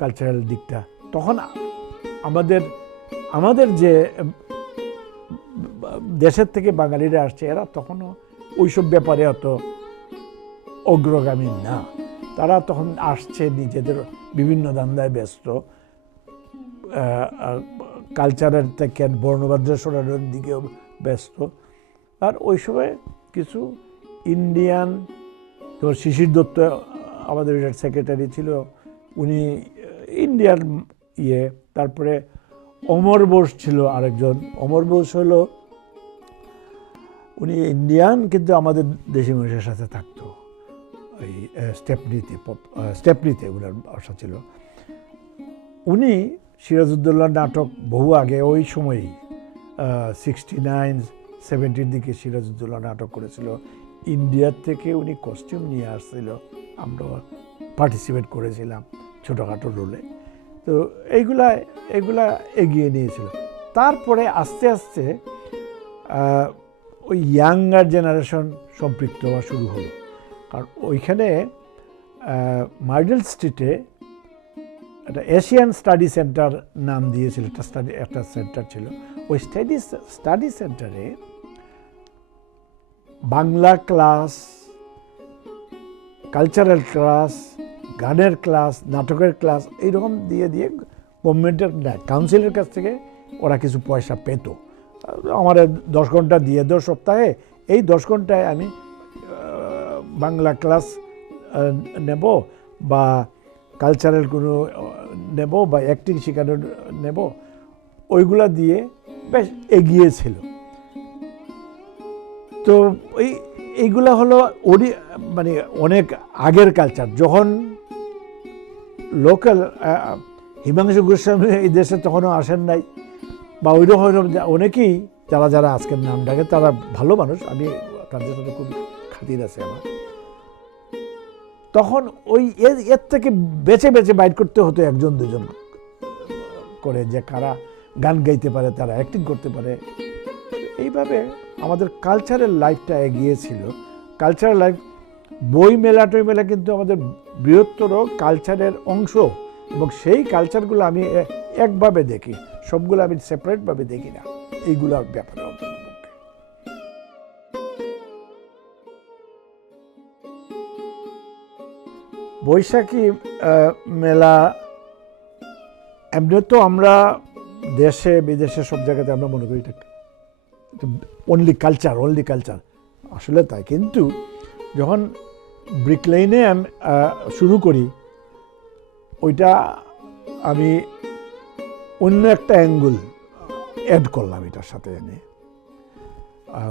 কালচারাল দিকটা, তখন আমাদের যে দেশের থেকে বাঙালিরা আসছে, এরা তখনও ওইসব ব্যাপারে অত অগ্রগামী না। তারা তখন আসছে নিজেদের বিভিন্ন ধান্দায় ব্যস্ত, কালচারের থেকে বর্ণবাদ্রা সরানোর দিকেও ব্যস্ত। আর ওই সময় কিছু ইন্ডিয়ান, তো শিশির দত্ত আমাদের সেক্রেটারি ছিল, উনি ইন্ডিয়ান তারপরে অমর বোস ছিল আরেকজন। অমর বোস হলো উনি ইন্ডিয়ান, কিন্তু আমাদের দেশি মানুষের সাথে থাকতো। ওই স্টেপনিতে ওনার বাসা ছিল। উনি সিরাজউদ্দৌলা নাটক বহু আগে ওই সময়ই 69-70 দিকে সিরাজউদ্দৌলা নাটক করেছিল। ইন্ডিয়ার থেকে উনি কস্টিউম নিয়ে আসছিল, আমরা পার্টিসিপেট করেছিলাম ছোটোখাটো রোলে। তো এইগুলা এগিয়ে নিয়েছিল। তারপরে আস্তে আস্তে ওই ইয়াঙ্গার জেনারেশন সম্পৃক্ত হওয়া শুরু হলো। কারণ ওইখানে মার্ডেল স্ট্রিটে একটা এশিয়ান স্টাডি সেন্টার নাম দিয়েছিল, একটা সেন্টার ছিল। ওই স্টাডি সেন্টারে বাংলা ক্লাস, কালচারাল ক্লাস, গানের ক্লাস, নাটকের ক্লাস এইরকম দিয়ে গভর্নমেন্টের কাউন্সিলের কাছ থেকে ওরা কিছু পয়সা পেত। আমার 10 ঘন্টা দিয়ে দেও সপ্তাহে, এই 10 ঘন্টায় আমি বাংলা ক্লাস নেব বা কালচারাল কোনো নেব বা অ্যাক্টিং শেখানো নেব, ওইগুলা দিয়ে বেশ এগিয়েছিল। তো এইগুলা হলো মানে অনেক আগের কালচার। যখন লোকাল হিমাংশু গোস্বামী এই দেশে তখনও আসেন নাই, বা ওইরকম অনেকেই যারা আজকের নাম ডাকে তারা ভালো মানুষ, আমি তাদের সাথে খুব খাতির আছে আমার। তখন ওই এর থেকে বেছে বেছে বাইট করতে হতো 1-2 করে, যে কারা গান গাইতে পারে, তারা অ্যাক্টিং করতে পারে। এইভাবে আমাদের কালচারাল লাইফটা এগিয়েছিল। কালচারাল লাইফ, বই মেলা টই মেলা কিন্তু আমাদের বৃহত্তর কালচারের অংশ, এবং সেই কালচারগুলো আমি একভাবে দেখি, সবগুলো আমি সেপারেটভাবে দেখি না। এইগুলোর ব্যাপারে বৈশাখী মেলা এমনি তো আমরা দেশে বিদেশে সব জায়গাতে আমরা মনে করি এটা অনলি কালচার, আসলে তাই। কিন্তু যখন ব্রিক লেনে শুরু করি, ওইটা আমি অন্য একটা অ্যাঙ্গেল অ্যাড করলাম এটার সাথে এনে।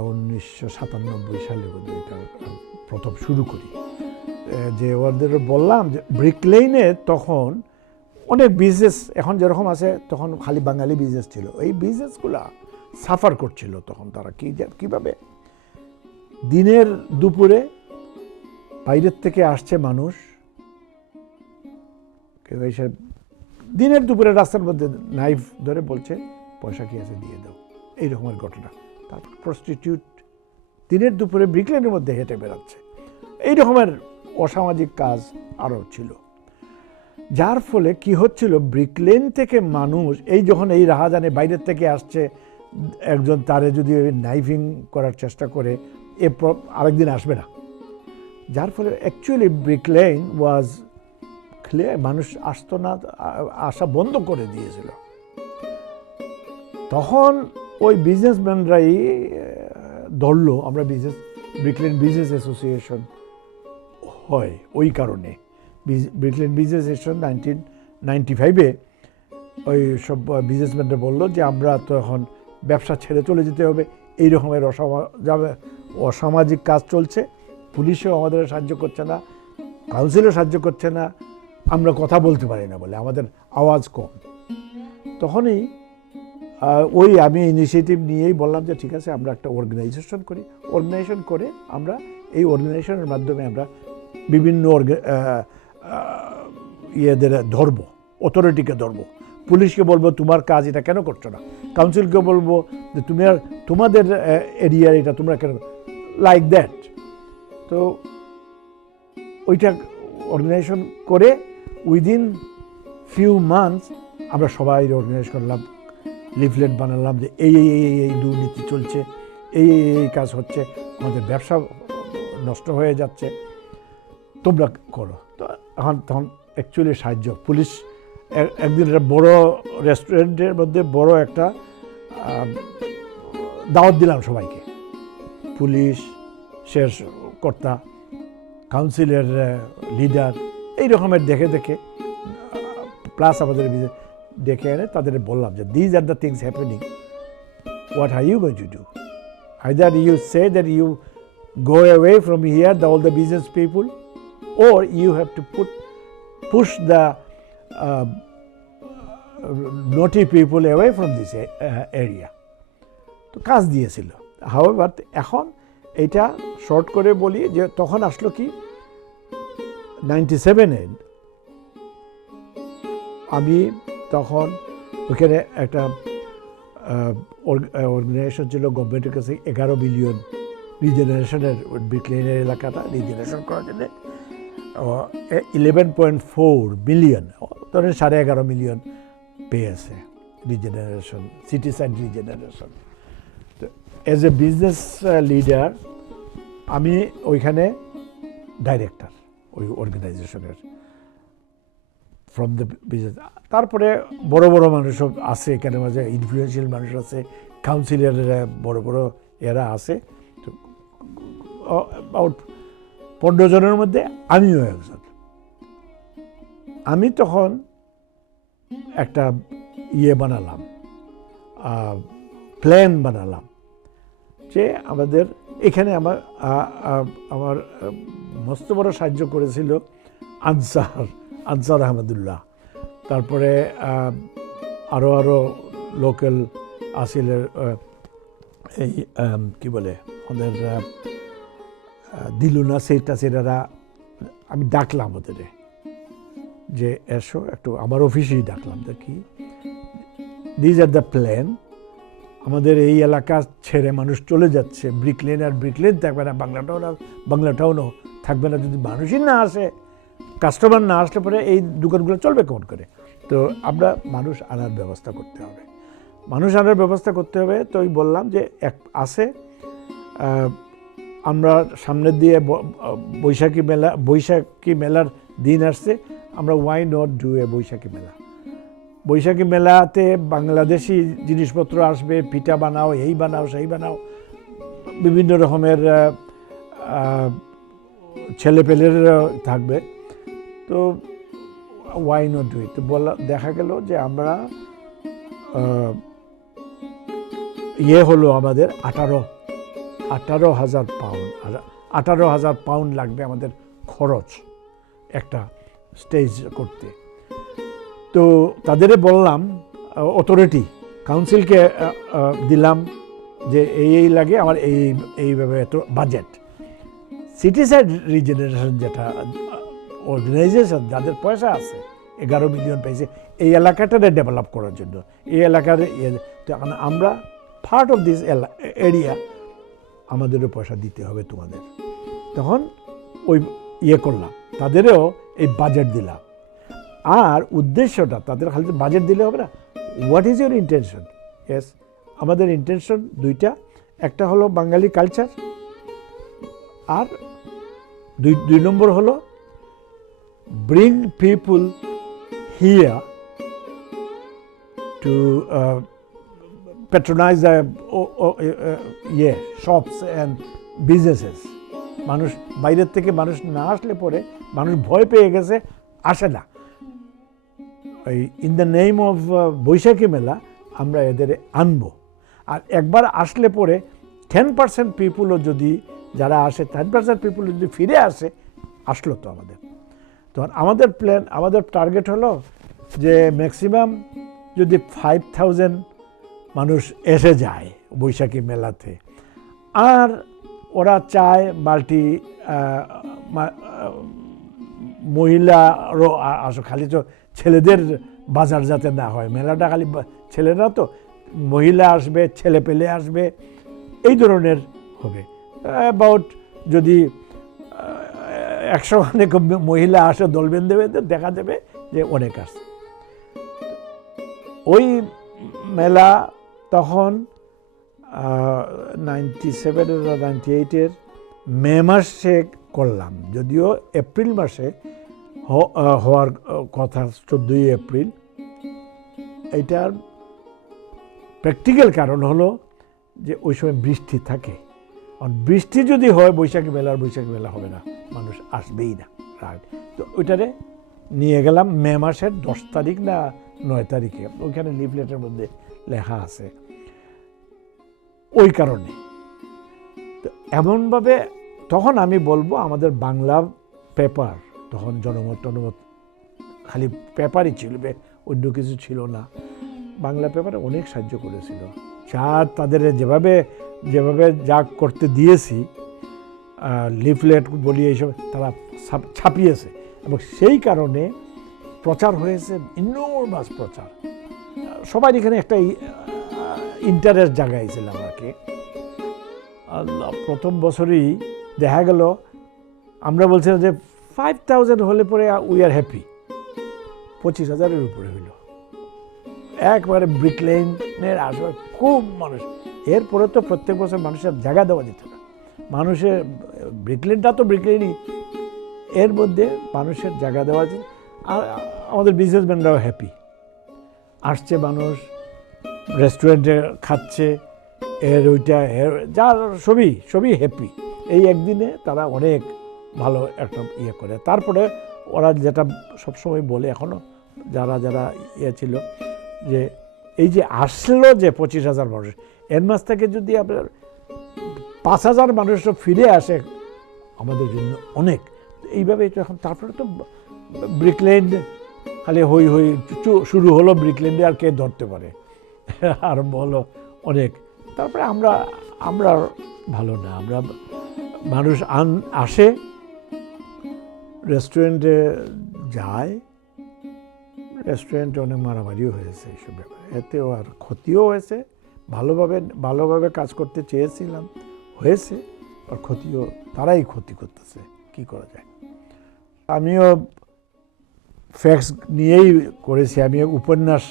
1997 সালে এটা প্রথম শুরু করি, যে ওদের বললাম যে ব্রিক লেনে তখন অনেক বিজনেস এখন যেরকম আছে, তখন খালি বাঙালি বিজনেস ছিল। এই বিজনেসগুলা সাফার করছিল তখন। তারা কীভাবে দিনের দুপুরে বাইরের থেকে আসছে মানুষ, কেউ এসে দিনের দুপুরে রাস্তার মধ্যে নাইফ ধরে বলছে পয়সা কি আছে দিয়ে দাও, এই রকমের ঘটনা। তারপর প্রস্টিটিউট দিনের দুপুরে ব্রিক লেনের মধ্যে হেঁটে বেড়াচ্ছে, এই রকমের অসামাজিক কাজ আরও ছিল। যার ফলে কি হচ্ছিল, ব্রিক লেন থেকে মানুষ যখন এই রাহাজানে বাইরের থেকে আসছে একজন, তারে যদি নাইফিং করার চেষ্টা করে, আরেকদিন আসবে না। যার ফলে অ্যাকচুয়ালি ব্রিক লেন ওয়াজ ক্লিয়ার, মানুষ আসতো না, আসা বন্ধ করে দিয়েছিল। তখন ওই বিজনেসম্যানরাই ধরলো, আমরা ব্রিক লেন বিজনেস অ্যাসোসিয়েশন হয় ওই কারণে। ব্রিক লেন বিজনেস অ্যাসোসিয়েশন 1995-এ ওই সব বিজনেসম্যানরা বললো যে আমরা তো এখন ব্যবসা ছেড়ে চলে যেতে হবে, এই রকমের অসামাজিক কাজ চলছে, পুলিশও আমাদের সাহায্য করছে না, কাউন্সিলও সাহায্য করছে না, আমরা কথা বলতে পারি না বলে, আমাদের আওয়াজ কম। তখনই আমি ইনিশিয়েটিভ নিয়েই বললাম যে ঠিক আছে, আমরা একটা অর্গানাইজেশন করে আমরা এই অর্গানাইজেশনের মাধ্যমে আমরা বিভিন্ন ইয়েদের ধরবো, অথরিটিকে ধরবো, পুলিশকে বলবো তোমার কাজ এটা কেন করছো না, কাউন্সিলকে বলবো যে তোমাদের এরিয়ার এটা তোমরা কেন, লাইক দ্যাট। তো ওইটা অর্গানাইজেশন করে উইদিন ফিউ মান্থস আমরা সবাই অর্গানাইজ করলাম, লিফলেট বানালাম যে এই দুর্নীতি চলছে, এই কাজ হচ্ছে, আমাদের ব্যবসা নষ্ট হয়ে যাচ্ছে, তোমরা করো। তো তখন অ্যাকচুয়ালি সাহায্য পুলিশ একদিন একটা বড় রেস্টুরেন্টের মধ্যে বড় একটা দাওয়াত দিলাম সবাইকে, পুলিশ, শেষ কর্তা, কাউন্সিলের লিডার, এই রকমের দেখে প্লাস আমাদের ডেকে এনে তাদের বললাম যে these are the things happening, what are you going to do? Either you say that you go away from here, all the business people, or you have to push the naughty people away from this area. তো কাজ দিয়েছিল। However এখন এটা short করে বলি যে তখন আসলো কি 97-এ আমি তখন ওখানে একটা অর্গানাইজেশন ছিল গভর্নমেন্টের কাছে 11 বিলিয়ন রিজেনারেশনের ব্রিকলেনের এলাকাটা রিজেনারেশন করার জন্য 11.4 বিলিয়ন ধরেন 11.5 মিলিয়ন পেয়েছে রিজেনারেশন সিটি সাইড রিজেনারেশন। তো অ্যাজ এ বিজনেস লিডার আমি ওইখানে ডাইরেক্টর ওই অর্গানাইজেশনের ফ্রম দ্য বিজনেস। তারপরে বড় বড় মানুষও আছে এখানে, মাঝে ইনফ্লুয়েন্সিয়াল মানুষ আছে, কাউন্সিলররা বড় বড় এরা আছে। তো অ্যাবাউট 15 জনের মধ্যে আমিও একজন। আমি তখন একটা বানালাম, প্ল্যান বানালাম যে আমাদের এখানে আমার মস্ত বড় সাহায্য করেছিল আনসার আহমদুল্লাহ। তারপরে আরও লোকাল আসিল, এই কি বলে আমাদের দিলুনা সেটারা, আমি ডাকলাম ওদের যে এসো একটু আমার অফিসেই ডাকলাম। দেখি দিজ আর দ্য প্ল্যান, আমাদের এই এলাকা ছেড়ে মানুষ চলে যাচ্ছে, ব্রিকলেন আর ব্রিকলেন থাকবে না, বাংলা টাউনও থাকবে না যদি মানুষই না আসে, কাস্টমার না আসলে পরে এই দোকানগুলো চলবে কেমন করে। তো আমরা মানুষ আনার ব্যবস্থা করতে হবে। তো আমি বললাম যে আছে আমরা সামনের দিয়ে বৈশাখী মেলার দিন আসছে, আমরা ওয়াই নট ডু এ বৈশাখী মেলাতে বাংলাদেশি জিনিসপত্র আসবে, পিঠা বানাও, এই বানাও, সেই বানাও, বিভিন্ন রকমের ছেলেপেলের থাকবে। তো ওয়াই নট ডু ইট। তো দেখা গেল যে আমরা হলো আমাদের 18,000 পাউন্ড, 18,000 পাউন্ড লাগবে আমাদের খরচ একটা স্টেজ করতে। তো তাদের বললাম, অথরিটি কাউন্সিলকে দিলাম যে এই লাগে আমার, এইভাবে এত বাজেট। সিটি সাইড রিজেনারেশন যেটা অর্গানাইজেশন, যাদের পয়সা আছে 11 মিলিয়ন পেয়েছে এই এলাকাটাকে ডেভেলপ করার জন্য, এই এলাকার আমরা পার্ট অফ দিস এরিয়া, আমাদেরও পয়সা দিতে হবে তোমাদের। তখন ওই করলাম, তাদেরও এই বাজেট দিলাম। আর উদ্দেশ্যটা তাদের খালি বাজেট দিলে হবে না, what is your intention? Yes, আমাদের ইন্টেনশন দুইটা, একটা হলো বাঙালি কালচার, আর দুই নম্বর হলো bring people here to patronize the shops and businesses. মানুষ বাইরের থেকে মানুষ না আসলে পরে মানুষ ভয় পেয়ে গেছে, আসে না। ওই ইন দ্য নেম অফ বৈশাখী মেলা আমরা এদের আনবো। আর একবার আসলে পরে 10% পিপুলও যদি যারা আসে, 10% পিপুল যদি ফিরে আসে, আসলো তো আমাদের। তো আমাদের প্ল্যান, আমাদের টার্গেট হলো যে ম্যাক্সিমাম যদি 5,000 মানুষ এসে যায় বৈশাখী মেলাতে, আর ওরা চায় মহিলারও আসো, খালি তো ছেলেদের বাজার যাতে না হয়, মেলাটা খালি ছেলেরা, তো মহিলা আসবে, ছেলে পেলে আসবে, এই ধরনের হবে। অ্যাবাউট যদি 100 অনেক মহিলা আসে দল বেঁধে দেখা যাবে যে অনেক আসছে। ওই মেলা তখন 97 or 98 মে মাসে করলাম, যদিও এপ্রিল মাসে হওয়ার কথা, 14 এপ্রিল। এইটার প্র্যাকটিক্যাল কারণ হলো যে ওই সময় বৃষ্টি থাকে, আর বৃষ্টি যদি হয় বৈশাখী মেলা হবে না, মানুষ আসবেই না। রাইট, তো ওইটারে নিয়ে গেলাম মে মাসের 10 তারিখ না 9 তারিখে, ওইখানে লিফলেটের মধ্যে লেখা আছে। ওই কারণে তো এমনভাবে তখন আমি বলবো আমাদের বাংলা পেপার, তখন জনমত খালি পেপারই ছিল, অন্য কিছু ছিল না। বাংলা পেপারে অনেক সাহায্য করেছিল, যা তাদের যেভাবে যা করতে দিয়েছি, লিফলেট বলি এইসব তারা ছাপিয়েছে, এবং সেই কারণে প্রচার হয়েছে, ইনর্মাস প্রচার। সবাই এখানে একটা ইন্টারেস্ট জাগাইছিল আমাকে। প্রথম বছরই দেখা গেল আমরা বলছিলাম যে 5,000 হলে পরে উই আর হ্যাপি, 25,000-এর উপরে হইল। একবারে ব্রিক লেনের আসলে খুব মানুষ। এরপরে তো প্রত্যেক বছর মানুষের জায়গা দেওয়া যেত না, মানুষের ব্রিক লেনটা তো ব্রিক লেনই, এর মধ্যে মানুষের জায়গা দেওয়া যেত। আর আমাদের বিজনেসম্যানরাও হ্যাপি, আসছে মানুষ, রেস্টুরেন্টে খাচ্ছে, ওইটা যার সবই হ্যাপি। এই একদিনে তারা অনেক ভালো একটা করে। তারপরে ওরা যেটা সবসময় বলে এখনও যারা ছিল, যে এই যে আসলো যে 25,000 মানুষ, এর মাস থেকে যদি আপনার 5,000 মানুষও ফিরে আসে আমাদের জন্য অনেক। এইভাবে এখন তারপরে তো ব্রিক লেন খালি হই শুরু হলো, ব্রিক লেনে আর কে ধরতে পারে, আরম্ভ হলো অনেক। তারপরে আমরা ভালো না, আমরা মানুষ আসে, রেস্টুরেন্টে যায়, রেস্টুরেন্টে অনেক মারামারিও হয়েছে এইসব ব্যাপারে, এতেও আর ক্ষতিও হয়েছে। ভালোভাবে কাজ করতে চেয়েছিলাম, হয়েছে, আর ক্ষতিও, তারাই ক্ষতি করতেছে, কি করা যায়। আমিও ফ্যাক্টস নিয়েই করেছি, আমি উপন্যাস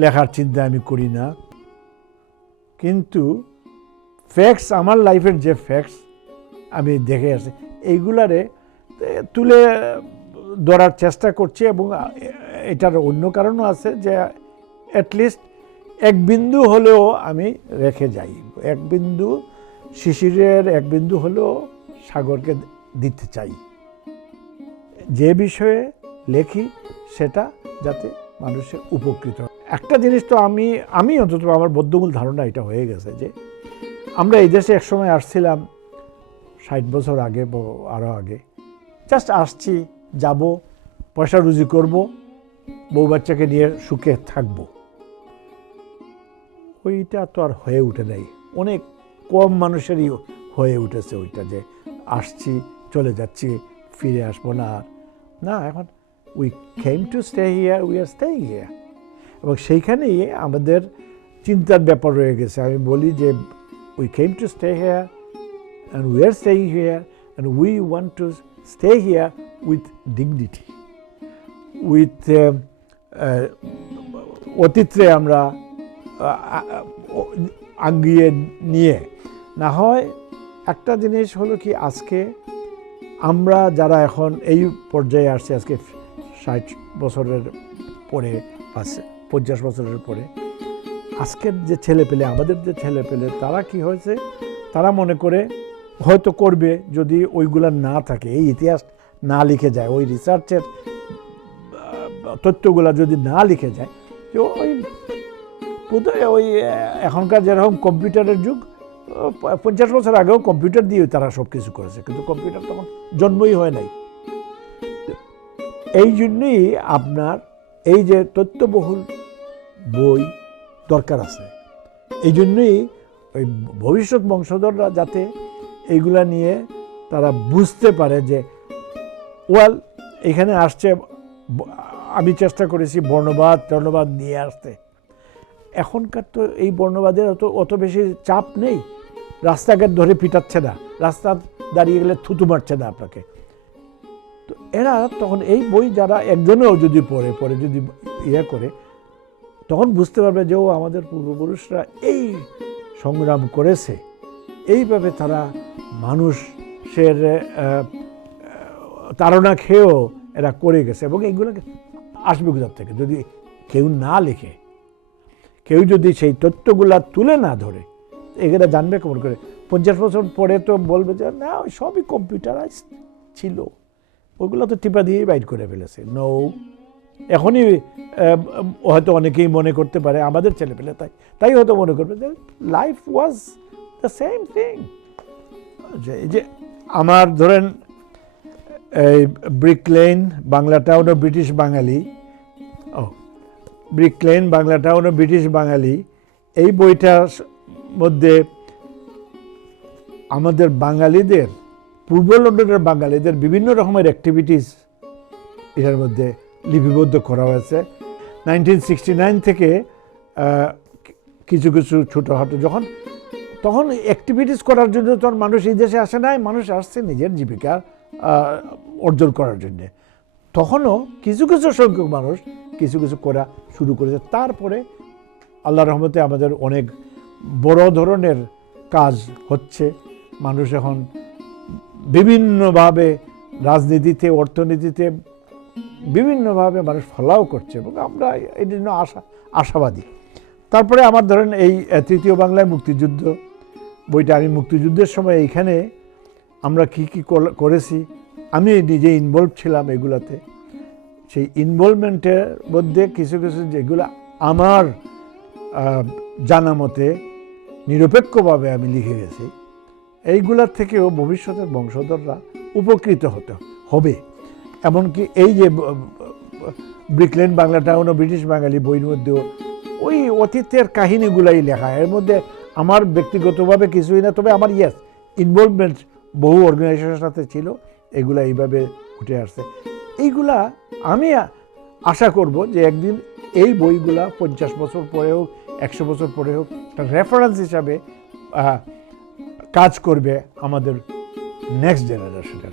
লেখার চিন্তা আমি করি না, কিন্তু ফ্যাক্টস, আমার লাইফের যে ফ্যাক্টস আমি দেখে আসছি, এইগুলারে তুলে ধরার চেষ্টা করছি। এবং এটার অন্য কারণও আছে, যে অ্যাটলিস্ট এক বিন্দু হলেও আমি রেখে যাই, এক বিন্দু শিশিরের এক বিন্দু হলেও সাগরকে দিতে চাই। যে বিষয়ে লেখি সেটা যাতে মানুষের উপকৃত। একটা জিনিস তো আমি অন্তত আমার বদ্ধমূল ধারণা এটা হয়ে গেছে, যে আমরা এই দেশে একসময় আসছিলাম 60 বছর আগে, আরও আগে, জাস্ট আসছি, যাব, পয়সা রুজি করব, বউ বাচ্চাকে নিয়ে সুখে থাকব। ওইটা তো আর হয়ে উঠে নাই, অনেক কম মানুষেরই হয়ে উঠেছে ওইটা, যে আসছি, চলে যাচ্ছি, ফিরে আসবো না। না, এখন we came to stay here, we are staying here. এবং সেইখানেই আমাদের চিন্তার ব্যাপার রয়ে গেছে। আমি বলি যে we came to stay here and we are staying here, and we want to stay here with dignity, with অতীতে আমরা আগিয়ে নিয়ে। না হয় একটা জিনিস হলো কি, আজকে আমরা যারা এখন এই পর্যায়ে আসছি, আজকে 60 বছরের পরে, 50 বছরের পরে, আজকের যে ছেলেপেলে, আমাদের যে ছেলেপেলে, তারা কি হয়েছে, তারা মনে করে হয়তো করবে, যদি ওইগুলা না থাকে, এই ইতিহাস না লিখে যায়, ওই রিসার্চের তথ্যগুলা যদি না লিখে যায়, তো ওই বোধহয় ওই এখনকার যেরকম কম্পিউটারের যুগ, 50 বছর আগেও কম্পিউটার দিয়ে তারা সব কিছু করেছে, কিন্তু কম্পিউটার তখন জন্মই হয় নাই। এই জন্যই আপনার এই যে তথ্যবহুল বই দরকার আছে। এই জন্যই ওই ভবিষ্যৎ বংশধররা যাতে এইগুলা নিয়ে তারা বুঝতে পারে যে এখানে আসছে, আমি চেষ্টা করেছি বর্ণবাদ নিয়ে আসতে। এখনকার তো এই বর্ণবাদের অত বেশি চাপ নেই, রাস্তাঘাট ধরে পিটাচ্ছে না, রাস্তা দাঁড়িয়ে গেলে থুতু মারছে না আপনাকে। তো এরা তখন এই বই যারা একজনেও যদি পড়ে যদি করে, তখন বুঝতে পারবে যে ও আমাদের পূর্বপুরুষরা এই সংগ্রাম করেছে, এইভাবে তারা মানুষের তাড়না খেয়েও এরা করে গেছে। এবং এইগুলোকে আসবে কোথা থেকে, যদি কেউ না লিখে, কেউ যদি সেই তথ্যগুলা তুলে না ধরে, এগুলো জানবে কেমন করে? 50 বছর পরে তো বলবে যে না, ওই সবই কম্পিউটারাইজ ছিল, ওইগুলো তো টিপা দিয়েই বাইর করে ফেলেছে। নো, এখনই হয়তো অনেকেই মনে করতে পারে, আমাদের ছেলেপেলে তাই হয়তো মনে করবে যে life was the same thing. এই যে আমার ধরেন এই ব্রিক লেন, বাংলা টাউন ও ব্রিটিশ বাঙালি, ব্রিকলেন, বাংলা টাউন ও ব্রিটিশ বাঙালি, এই বইটার মধ্যে আমাদের বাঙালিদের, পূর্ব লন্ডনের বাঙালিদের বিভিন্ন রকমের অ্যাক্টিভিটিস এটার মধ্যে লিপিবদ্ধ করা হয়েছে। 1969 থেকে কিছু কিছু ছোটোখাটো তখন অ্যাক্টিভিটিস করার জন্য তখন মানুষ এই দেশে আসে নাই, মানুষ আসছে নিজের জীবিকা অর্জন করার জন্যে। তখনও কিছু কিছু সংখ্যক মানুষ কিছু কিছু করা শুরু করেছে। তারপরে আল্লাহর রহমতে আমাদের অনেক বড় ধরনের কাজ হচ্ছে। মানুষ এখন বিভিন্নভাবে রাজনীতিতে, অর্থনীতিতে বিভিন্নভাবে মানুষ ফলাও করছে এবং আমরা এই জন্য আশাবাদী। তারপরে আমার ধরেন এই তৃতীয় বাংলায় মুক্তিযুদ্ধ বইটা, আমি মুক্তিযুদ্ধের সময় এইখানে আমরা কি কি করেছি, আমি নিজে ইনভলভ ছিলাম এগুলাতে। সেই ইনভলভমেন্টের মধ্যে কিছু কিছু যেগুলো আমার জানা মতে নিরপেক্ষভাবে আমি লিখে গেছি, এইগুলার থেকেও ভবিষ্যতের বংশধররা উপকৃত হবে। এমনকি এই যে ব্রিকলেন, বাংলা টাউন ও ব্রিটিশ বাঙালি বইয়ের মধ্যেও ওই অতীতের কাহিনীগুলাই লেখা। এর মধ্যে আমার ব্যক্তিগতভাবে কিছুই না, তবে আমার ইনভলভমেন্ট বহু অর্গানাইজেশনের সাথে ছিল, এগুলা এইভাবে উঠে আসছে। এইগুলা আমি আশা করব যে একদিন এই বইগুলা 50 বছর পরে হোক, 100 বছর পরে হোক, একটা রেফারেন্স হিসাবে কাজ করবে আমাদের নেক্সট জেনারেশনের।